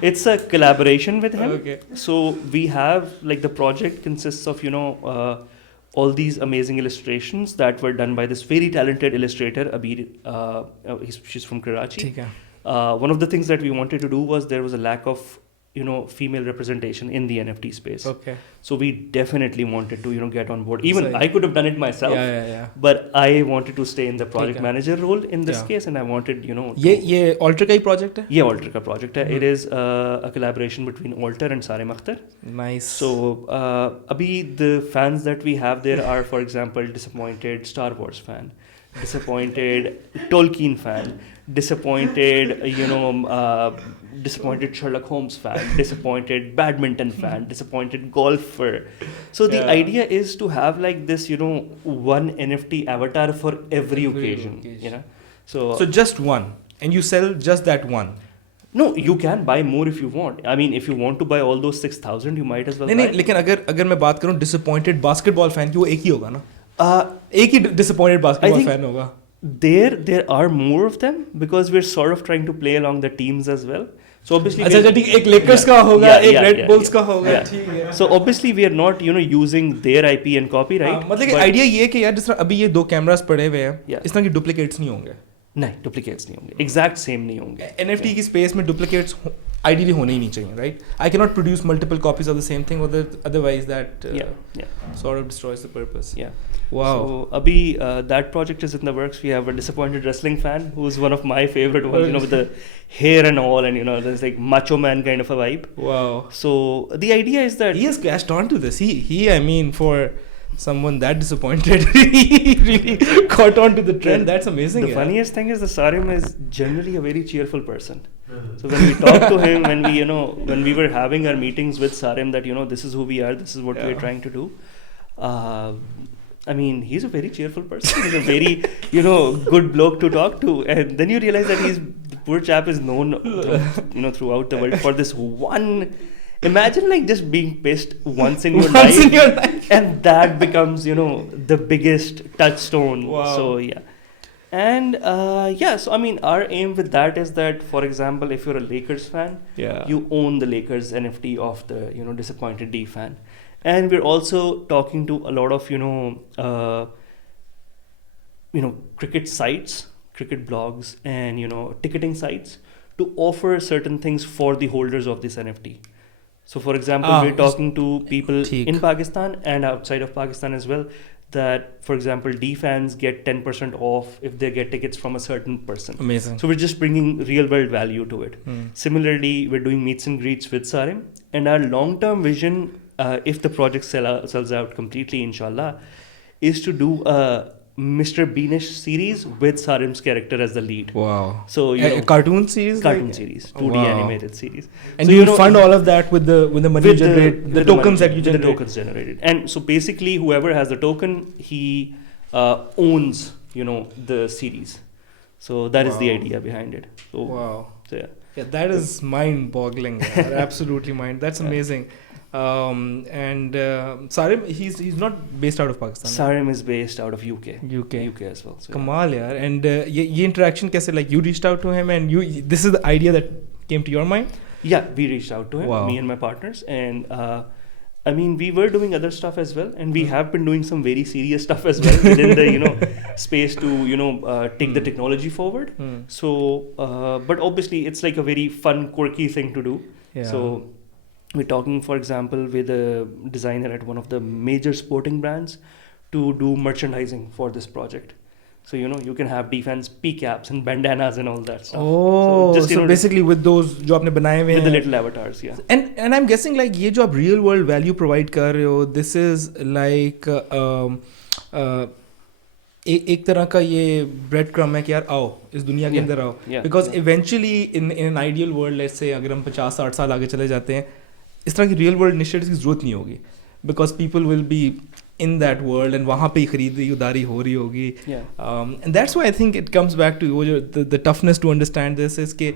It's a collaboration with him. Okay. So we have, like, the project consists of, you know, all these amazing illustrations that were done by this very talented illustrator, Abir. She's from Karachi. One of the things that we wanted to do was there was a lack of, you know, female representation in the NFT space. Okay. So we definitely wanted to, you know, get on board. Even I could have done it myself. But I wanted to stay in the project manager role in this case, and I wanted, you know. ये Alter का ही project है? ये Alter का project है. It is a collaboration between Alter and Sarim Akhtar. Nice. So अभी the fans that we have there are, for example, disappointed Star Wars fan, disappointed Tolkien fan, disappointed, you know, disappointed Sherlock Holmes fan, disappointed badminton fan, disappointed golfer. So the idea is to have, like, this, you know, one NFT avatar for every occasion, you know. So just one, and you sell just that one. No, you can buy more if you want. I mean, if you want to buy all those 6,000, you might as well. नहीं, लेकिन अगर मैं बात करूँ disappointed basketball fan की, वो एक ही होगा ना? एक ही disappointed basketball fan होगा. There are more of them because we're sort of trying to play along the teams as well. So obviously अच्छा ठीक, एक Lakers का होगा, एक Red Bulls का होगा, ठीक है. So obviously we are not, you know, using their IP and copyright. मतलब कि idea ये है कि यार जिस तरह अभी ये दो कैमरास पड़े हुए हैं, इस तरह की duplicates नहीं होंगे. नहीं, duplicates नहीं होंगे, exact same नहीं होंगे. NFT की space में duplicates ideally होने ही नहीं चाहिए, right? I cannot produce multiple copies of the same thing, otherwise that sort of destroys the purpose. Yeah. Wow. So abhi that project is in the works. We have a disappointed wrestling fan who's one of my favorite ones, you know, with the hair and all, and, you know, there's like macho man kind of a vibe. Wow. So the idea is that he has catched on to this. He I mean, for someone that disappointed, he really caught on to the trend. That's amazing. The funniest thing is the Sarim is generally a very cheerful person. So when we talk to him, when we were having our meetings with Sarim, that, you know, this is who we are, this is what we're trying to do. I mean, he's a very cheerful person. He's a very, you know, good bloke to talk to. And then you realize that the poor chap is known, you know, throughout the world for this one. Imagine, like, just being pissed once in your life. And that becomes, you know, the biggest touchstone. Wow. So, yeah. And, so, I mean, our aim with that is that, for example, if you're a Lakers fan, you own the Lakers NFT of the, you know, disappointed D fan. And we're also talking to a lot of, cricket sites, cricket blogs, and, you know, ticketing sites to offer certain things for the holders of this NFT. So, for example, we're talking to people in Pakistan and outside of Pakistan as well, that, for example, D fans get 10% off if they get tickets from a certain person. Amazing. So we're just bringing real world value to it. Similarly, we're doing meets and greets with Sarim, and our long-term vision, if the project sells out completely, inshallah, is to do a Mr. Beanish series with Sarim's character as the lead. Wow. So you know, cartoon series. cartoon series, 2D Wow. animated series. And So, you know, fund all of that with the money you generate, the tokens that you with generate. the tokens generated. And so basically, whoever has the token, he owns, you know, the series. So that is the Wow. idea behind it. So, Wow. so yeah. Yeah, that is mind-boggling. Absolutely that's amazing. And Sarim, he's not based out of Pakistan. Sarim is based out of UK. UK. as well. So, Kamal, yaar. And ye interaction kaise, like you reached out to him and this is the idea that came to your mind? yeah, we reached out to him, Wow. me and my partners, and I mean, we were doing other stuff as well, and we have been doing some very serious stuff as well within the, you know, space to, take the technology forward. So, but obviously, it's like a very fun, quirky thing to do. Yeah. So, we're talking, for example, with a designer at one of the major sporting brands to do merchandising for this project. So, you know, you can have defense P caps and bandanas and all that stuff. Oh, just, you so know, basically with those जो आपने बनाए हुए with the हैं, little avatars, yeah. and I'm guessing like ये जो आप real world value provide कर रहे हो, this is like एक तरह का ये bread crumb है कि यार आओ इस दुनिया के अंदर आओ, because eventually in an ideal world, let's say अगर हम 50-60 साल आगे चले जाते हैं, इस तरह की real world initiatives की जरूरत नहीं होगी, because people will be in that world and वहाँ पे ही खरीदी उदारी हो रही होगी. And that's why I think it comes back to the toughness to understand this is कि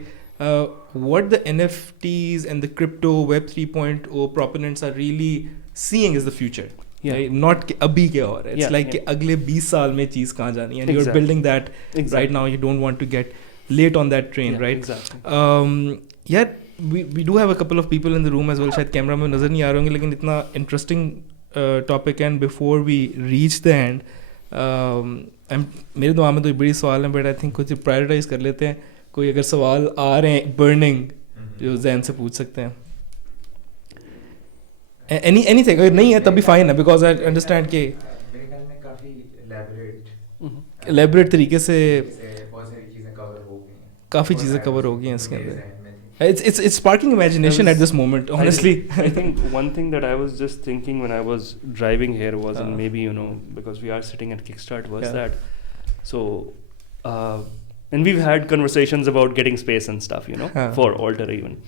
what the NFTs and the crypto Web 3.0 proponents are really seeing is the future. Right? Not कि अभी क्या हो रहा है. It's like कि अगले 20 साल में चीज़ कहाँ जानी है, and you're building that right now. You don't want to get late on that train, right? Exactly. Yeah, we do have a couple of people in the room as well. शायद camera में नज़र नहीं आ रहे होंगे, लेकिन इतना interesting topic, and before we reach the end, मेरे दिमाग में तो बड़ी सवाल हैं, but I think कुछ prioritize कर लेते हैं. कोई अगर सवाल आ रहे हैं burning जो ज़ैन से पूछ सकते हैं. Anything अगर नहीं है तब भी fine है, because I understand कि मेरे ख्याल में काफ़ी elaborate तरीके से बहुत सारी चीज़ें कवर हो गई हैं, काफ़ी चीज़ें cover हो गई हैं इसके अंदर. It's sparking imagination at this moment, honestly. I think one thing that I was just thinking when I was driving here was, and maybe, you know, because we are sitting at Kickstart, was that, so, and we've had conversations about getting space and stuff, you know, for Alter even.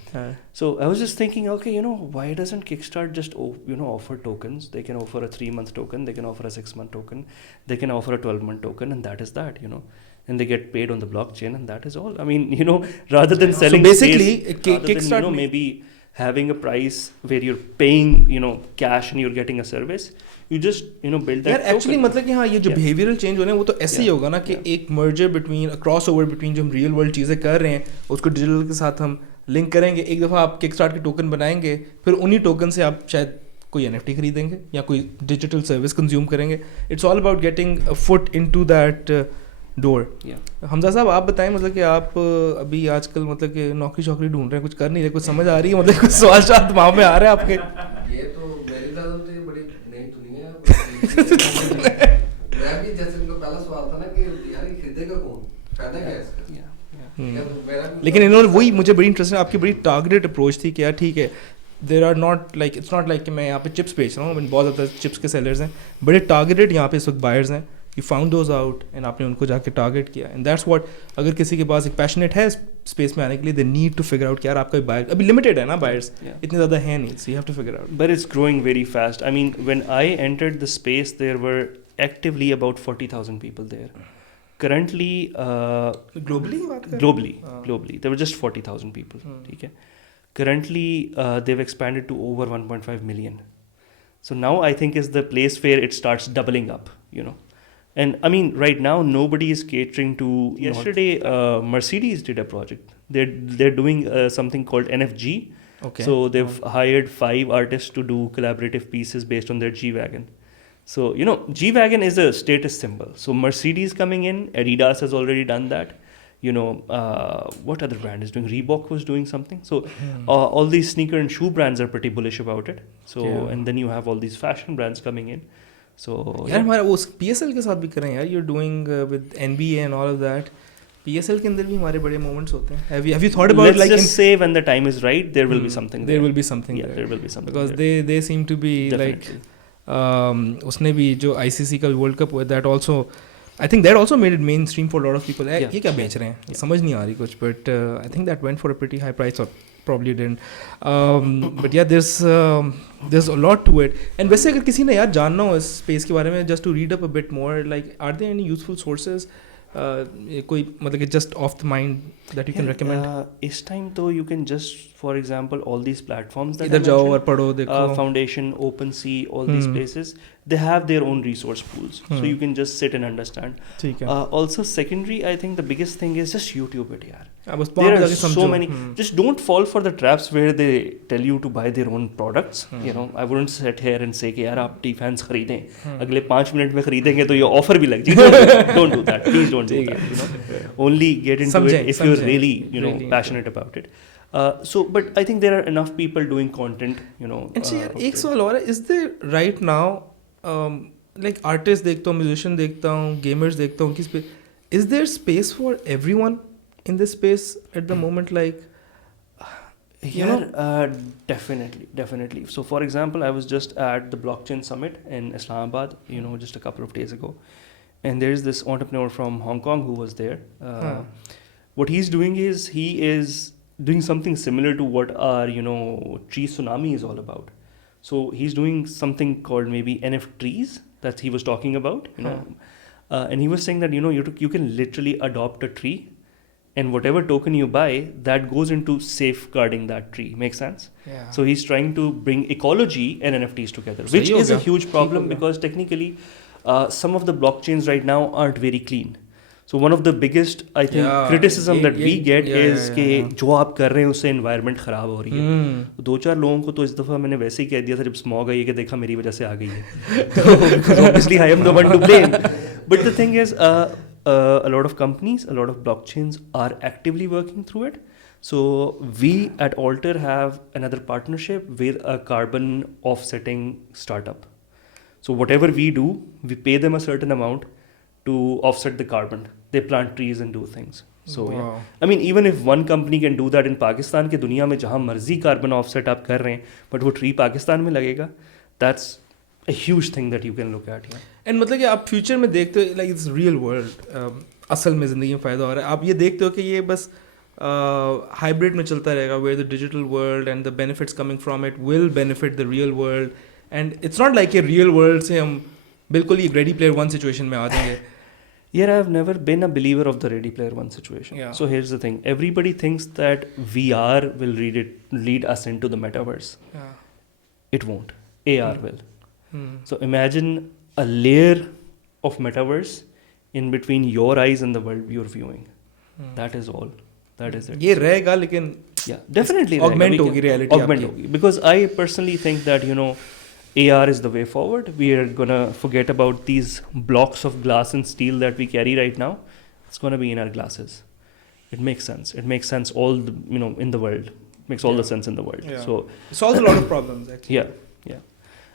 So I was just thinking, okay, you know, why doesn't Kickstart just, offer tokens? They can offer a 3-month token, they can offer a 6-month token, they can offer a 12-month token, and that is that, you know. And they get paid on the blockchain, and that is all. I mean, you know, rather than selling basically, space, Kickstart, than, maybe having a price where you're paying, you know, cash and you're getting a service, you just, you know, build that. Yeah, actually, मतलब कि हाँ ये जो behavioral change होने हैं वो तो ऐसे ही होगा ना कि एक merger between, a crossover between जो हम real world चीज़ें कर रहे हैं उसको digital के साथ हम link करेंगे. एक दफ़ा आप Kickstart के token बनाएंगे, फिर उन्हीं token से आप शायद कोई NFT खरीदेंगे या कोई digital service consume करेंगे. It's all about getting a foot into that door. Hamza साहब आप बताएं, मतलब कि आप अभी आजकल मतलब कि नौकरी ढूंढ रहे हैं, कुछ कर नहीं रहे, कुछ समझ आ रही है, मतलब कुछ सवाल शायद दिमाग में आ रहे हैं आपके? ये तो मेरे ख्याल में तो ये बड़ी नई दुनिया है. मैं भी जैसे उनका पहला सवाल था ना कि यार ये खरीदेगा कौन, फायदा क्या है इसका. लेकिन इन्होंने वही मुझे बड़ी इंटरेस्टिंग आपकी बड़ी टारगेटेड अप्रोच थी कि यार ठीक है, there are not like, it's not like कि मैं यहाँ पे चिप्स बेच रहा हूँ, बहुत ज़्यादा चिप्स के सेलर्स हैं, बड़े टारगेटेड यहाँ पे इस वक्त बायर्स हैं. You found those out and आपने उनको जाके टारगेट किया, and that's what, अगर किसी के पास एक पैशनेट है स्पेस में आने के लिए, they need to figure out कि यार आपका बायर अभी लिमिटेड है ना, बायर्स इतने ज़्यादा है नहीं, so you have to figure out. But it's growing very fast. I mean, when I entered the space, there were actively about 40,000 people there. Currently, globally, there were just 40,000 people. ठीक है. Currently, they've expanded to over 1.5 million. So now I think is the place where it starts doubling up, you know. And I mean, right now, nobody is catering to. Yesterday, Mercedes did a project. They're doing something called NFG. Okay. So they've hired 5 artists to do collaborative pieces based on their G-Wagon. So, you know, G-Wagon is a status symbol. So Mercedes coming in, Adidas has already done that. You know, what other brand is doing? Reebok was doing something. So all these sneaker and shoe brands are pretty bullish about it. So and then you have all these fashion brands coming in. So यार हमारा वो PSL के साथ भी करें यार, you're doing with NBA and all of that. PSL के अंदर भी हमारे बड़े moments होते हैं. Have you thought about let's just say when the time is right, there will be something. There will be something. Yeah, there will be something. Because they seem to be definitely. Like उसने भी जो ICC का World Cup हुआ, that also I think that also made it mainstream for a lot of people. Yeah. ये क्या बेच रहे हैं, समझ नहीं आ रही कुछ, but I think that went for a pretty high price, or probably didn't. But yeah, there's a lot to it. And वैसे अगर किसी ने यार जानना हो इस space के बारे में, just to read up a bit more, like are there any useful sources? कोई मतलब कि just off the mind that you can recommend? इस time तो you can just, for example, all these platforms that इधर I जाओ mentioned, और पढ़ो देखो. Foundation, OpenSea, all these places, they have their own resource pools, so you can just sit and understand. ठीक है. Also secondary, I think the biggest thing is just YouTube it यार. बस There are so many. Just don't fall for the traps where they tell you to buy their own products. You know, I wouldn't sit here and say कि यार आप T-fans खरीदें, अगले 5 minute में खरीदेंगे तो ये offer भी लग जाएगी. Don't do that. Please don't do that. You know, only get into it if you're really, you know, passionate about it. So, but I think there are enough people doing content, you know. And see, एक सवाल और है, is there right now, like artists देखता हूँ, musician देखता हूँ, gamers देखता हूँ, किस पे, is there space for everyone in this space at the moment? Like, you know? Definitely. So, for example, I was just at the blockchain summit in Islamabad, you know, just a couple of days ago, and there's this entrepreneur from Hong Kong who was there. What he's doing is he is doing something similar to what our, you know, tree tsunami is all about. So he's doing something called maybe NFTs that he was talking about, you know, and he was saying that, you know, you can literally adopt a tree, and whatever token you buy, that goes into safeguarding that tree. Makes sense? Yeah. So he's trying to bring ecology and NFTs together, which is a huge problem because technically some of the blockchains right now aren't very clean. So one of the biggest, I think, criticism that we get is कि जो आप कर रहे हैं उससे environment ख़राब हो रही है. तो 2-4 लोगों को तो इस दफ़ा मैंने वैसे ही कह दिया था जब smog आई है कि देखा मेरी वजह से आ गई है. So obviously I am the one to blame. But the thing is, a lot of companies, a lot of blockchains are actively working through it. So we at Alter have another partnership with a carbon offsetting startup. So whatever we do, we pay them a certain amount to offset the carbon. They plant trees and do things. So yeah. I mean, even if one company can do that in Pakistan, के दुनिया में जहाँ मर्जी carbon offset आप कर रहे हैं, but वो tree पाकिस्तान में लगेगा, that's a huge thing that you can look at. Yeah. And मतलब कि आप future में देखते हो, like it's real world, असल में ज़िंदगी में फ़ायदा हो रहा है. आप ये देखते हो कि ये बस hybrid में चलता रहेगा, where the digital world and the benefits coming from it will benefit the real world. And it's not like a real world से हम बिल्कुल ही Ready Player One situation में आ जाएंगे. Yeah, I've never been a believer of the Ready Player One situation. Yeah. So here's the thing. Everybody thinks that VR will lead us into the metaverse. Yeah. It won't. AR will. So imagine a layer of metaverse in between your eyes and the world you're viewing. That is all. That is it. ये रहेगा लेकिन yeah, definitely augment होगी reality augment होगी. Because I personally think that, you know, AR is the way forward. We are gonna forget about these blocks of glass and steel that we carry right now. It's gonna be in our glasses. It makes sense. It makes sense all the, you know, in the world. It makes all the sense in the world. Yeah. So it solves a lot of problems actually. Yeah.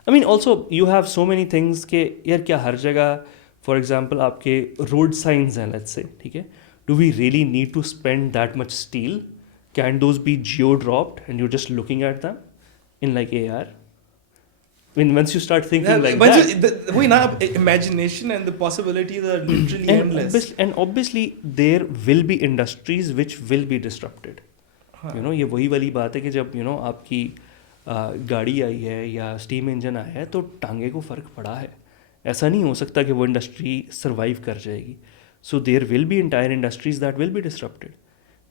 I mean, also you have so many things के यार क्या हर जगह, for example, आपके road signs हैं, let's say, ठीक है? Do we really need to spend that much steel? Can those be geo-dropped and you're just looking at them in like AR? I mean, once you start thinking like that, imagination and the possibilities are literally endless. And obviously, there will be industries which will be disrupted. You know, ये वही वाली बात है कि जब, you know, आपकी गाड़ी आई है या स्टीम इंजन आया है तो टांगे को फ़र्क पड़ा है. ऐसा नहीं हो सकता कि वो इंडस्ट्री सर्वाइव कर जाएगी. So there will be entire industries that will be disrupted.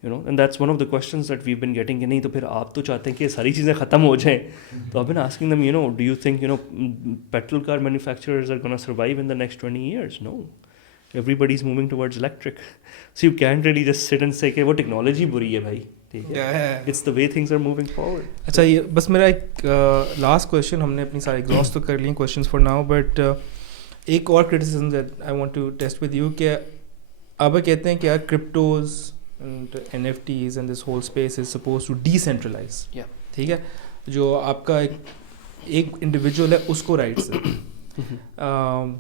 You know, and that's one of the questions that we've been getting. कि नहीं तो फिर आप तो चाहते हैं कि सारी चीज़ें ख़त्म हो जाएं. तो I've been asking them, you know, do you think, you know, petrol car manufacturers are going to survive in the next 20 years? No. Everybody's moving towards electric. So you can't really just sit and say कि वो technology बुरी है भाई. It's the way things are moving forward. अच्छा ये बस मेरा एक last question, हमने अपनी सारी exhaust तो कर ली questions for now, but एक और criticism that I want to test with you कि अब कहते हैं कि यार cryptos and NFTs and this whole space is supposed to decentralize. Yeah. ठीक है, जो आपका एक individual है उसको rights है,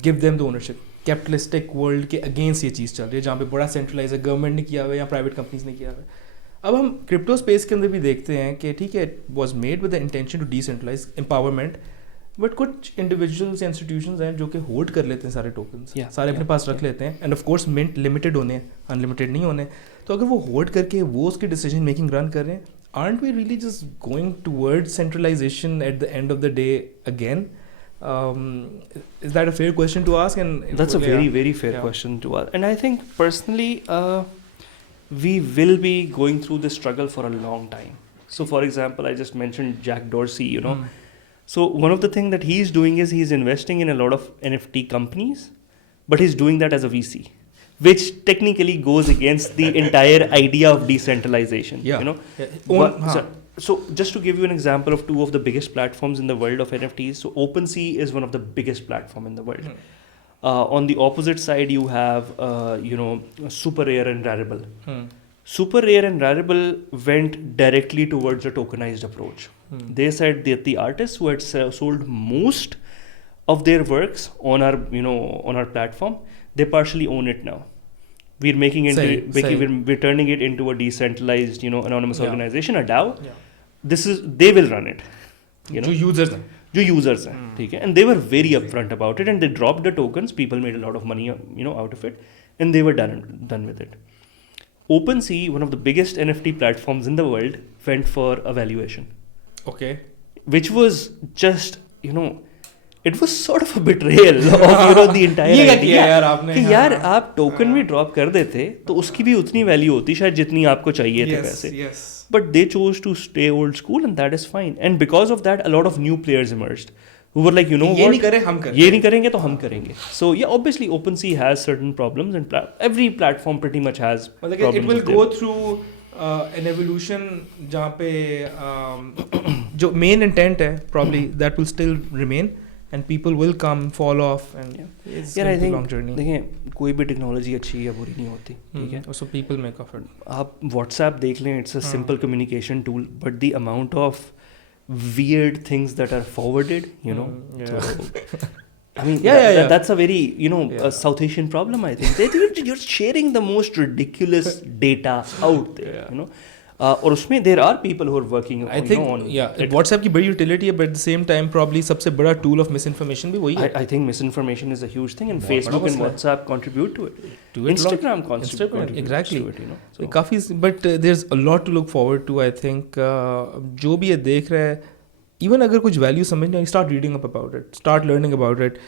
give them the ownership. Capitalistic world के against ये चीज़ चल रही है जहाँ पे बड़ा centralize है, government ने किया हुआ है या private companies ने किया हुआ है. अब हम क्रिप्टो स्पेस के अंदर भी देखते हैं कि ठीक है, it was made with the intention to decentralize empowerment, but कुछ इंडिविजुअल्स इंस्टीट्यूशंस हैं जो कि होल्ड कर लेते हैं सारे टोकन्स, सारे अपने पास रख लेते हैं, and of course mint limited होने हैं, अनलिमिटेड नहीं होने. तो अगर वो होल्ड करके वो उसकी डिसीजन मेकिंग रन कर रहे हैं, aren't we really just going towards centralization at the end of the day again? Is that a fair question to ask? And that's a very fair question to ask. And I think personally, we will be going through this struggle for a long time. So for example, I just mentioned Jack Dorsey, you know. So one of the things that he's doing is he's investing in a lot of NFT companies, but he's doing that as a VC, which technically goes against the entire idea of decentralization. You know. So just to give you an example of two of the biggest platforms in the world of NFTs, so OpenSea is one of the biggest platform in the world. On the opposite side, you have Super Rare and Rarible. Super Rare and Rarible went directly towards a tokenized approach. They said that the artists who had sold most of their works on our platform, they partially own it now. We're making it, we're turning it into a decentralized, anonymous organization, a DAO. They will run it. जो users हैं, ठीक है, and they were very upfront about it, and they dropped the tokens. People made a lot of money, out of it, and they were done with it. OpenSea, one of the biggest NFT platforms in the world, went for a valuation. Okay. Which was just, it was sort of a betrayal of the entire idea. कि यार आप token भी drop कर देते तो उसकी भी उतनी वैल्यू होती शायद जितनी आपको चाहिए थे पैसे. But they chose to stay old school, and that is fine. And because of that, a lot of new players emerged who were like, what? ये नहीं करेंगे तो हम करेंगे. So yeah, obviously OpenSea has certain problems, and every platform pretty much has problems. It will go through an evolution जहाँ पे जो main intent है probably that will still remain, and people will come, fall off, and it's a long journey. देखिए कोई भी technology अच्छी या बुरी नहीं होती, ठीक है. So people make of it. आप WhatsApp देख लें, it's a simple communication tool, but the amount of weird things that are forwarded, So, I mean, that's a very, a South Asian problem, I think. You're sharing the most ridiculous data out there, और उसमें there are people who are working I think on WhatsApp की बड़ी utility है, but at the same time probably सबसे बड़ा tool of misinformation भी वही है. I think misinformation is a huge thing, and Facebook and WhatsApp contribute to it. Instagram contributes exactly. to it, So काफी, but there's a lot to look forward to, I think. जो भी ये देख रहा है, even अगर कुछ value समझ नहीं, start reading up about it, start learning about it.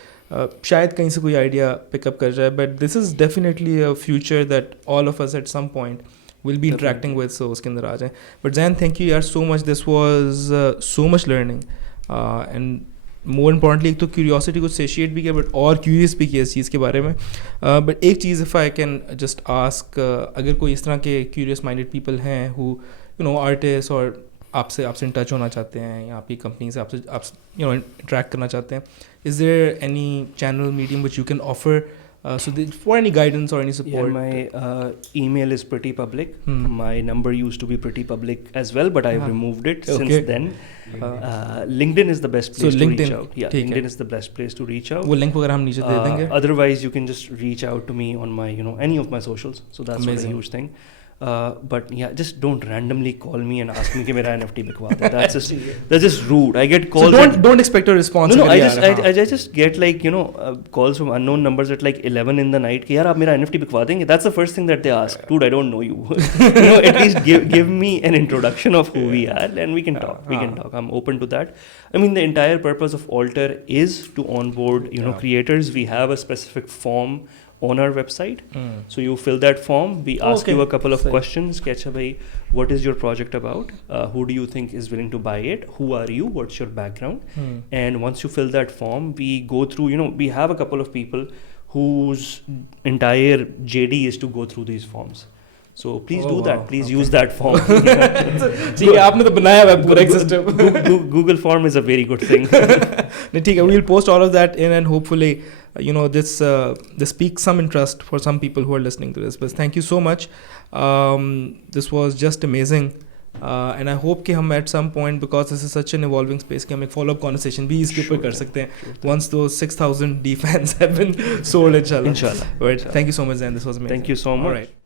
शायद कहीं से कोई idea pick up कर जाए, but this is definitely a future that all of us at some point will be interacting with, so उसके अंदर आ जाएं. But Zain, thank you यार so much. This was so much learning, and more importantly एक तो curiosity को satiate भी किया, but और curious भी किया इस चीज़ के बारे में. But एक चीज़ if I can just ask, अगर कोई इस तरह के curious minded people हैं who artists और आपसे in touch होना चाहते हैं, या आपकी कंपनी से आपसे interact करना चाहते हैं, is there any channel, medium which you can offer? So for any guidance or any support? My email is pretty public. My number used to be pretty public as well, but I've removed it since then. LinkedIn is the best place to reach out. Yeah, LinkedIn is the best place to reach out. वो link वगैरह हम नीचे दे देंगे. Otherwise, you can just reach out to me on my, any of my socials. So that's a huge thing. But yeah, just don't randomly call me and ask me कि मेरा NFT बिकवा दे. That's just rude. I get calls. So don't expect a response. No, I just get like calls from unknown numbers at like 11 in the night कि यार आप मेरा NFT बिकवा देंगे. That's the first thing that they ask. Dude, I don't know you. At least give me an introduction of who we are, and we can talk. We can talk. I'm open to that. I mean, the entire purpose of Alter is to onboard creators. We have a specific form on our website. So you fill that form, we ask you a couple of questions. What is your project about? Who do you think is willing to buy it? Who are you? What's your background? And once you fill that form, we go through, we have a couple of people whose entire JD is to go through these forms. So please do that. Please use that form. आपने तो बनाया हुआ है पूरा एक system. Google form is a very good thing. ठीक है, we'll post all of that in, and hopefully this speaks some interest for some people who are listening to this. But thank you so much. This was just amazing. And I hope कि हम at some point, because this is such an evolving space, कि हम एक follow-up conversation भी इसके ऊपर कर सकते हैं once those 6,000 D fans have been sold, inshallah. Inshallah. Right. Thank you so much, Zain. This was amazing. Thank you so much. All right.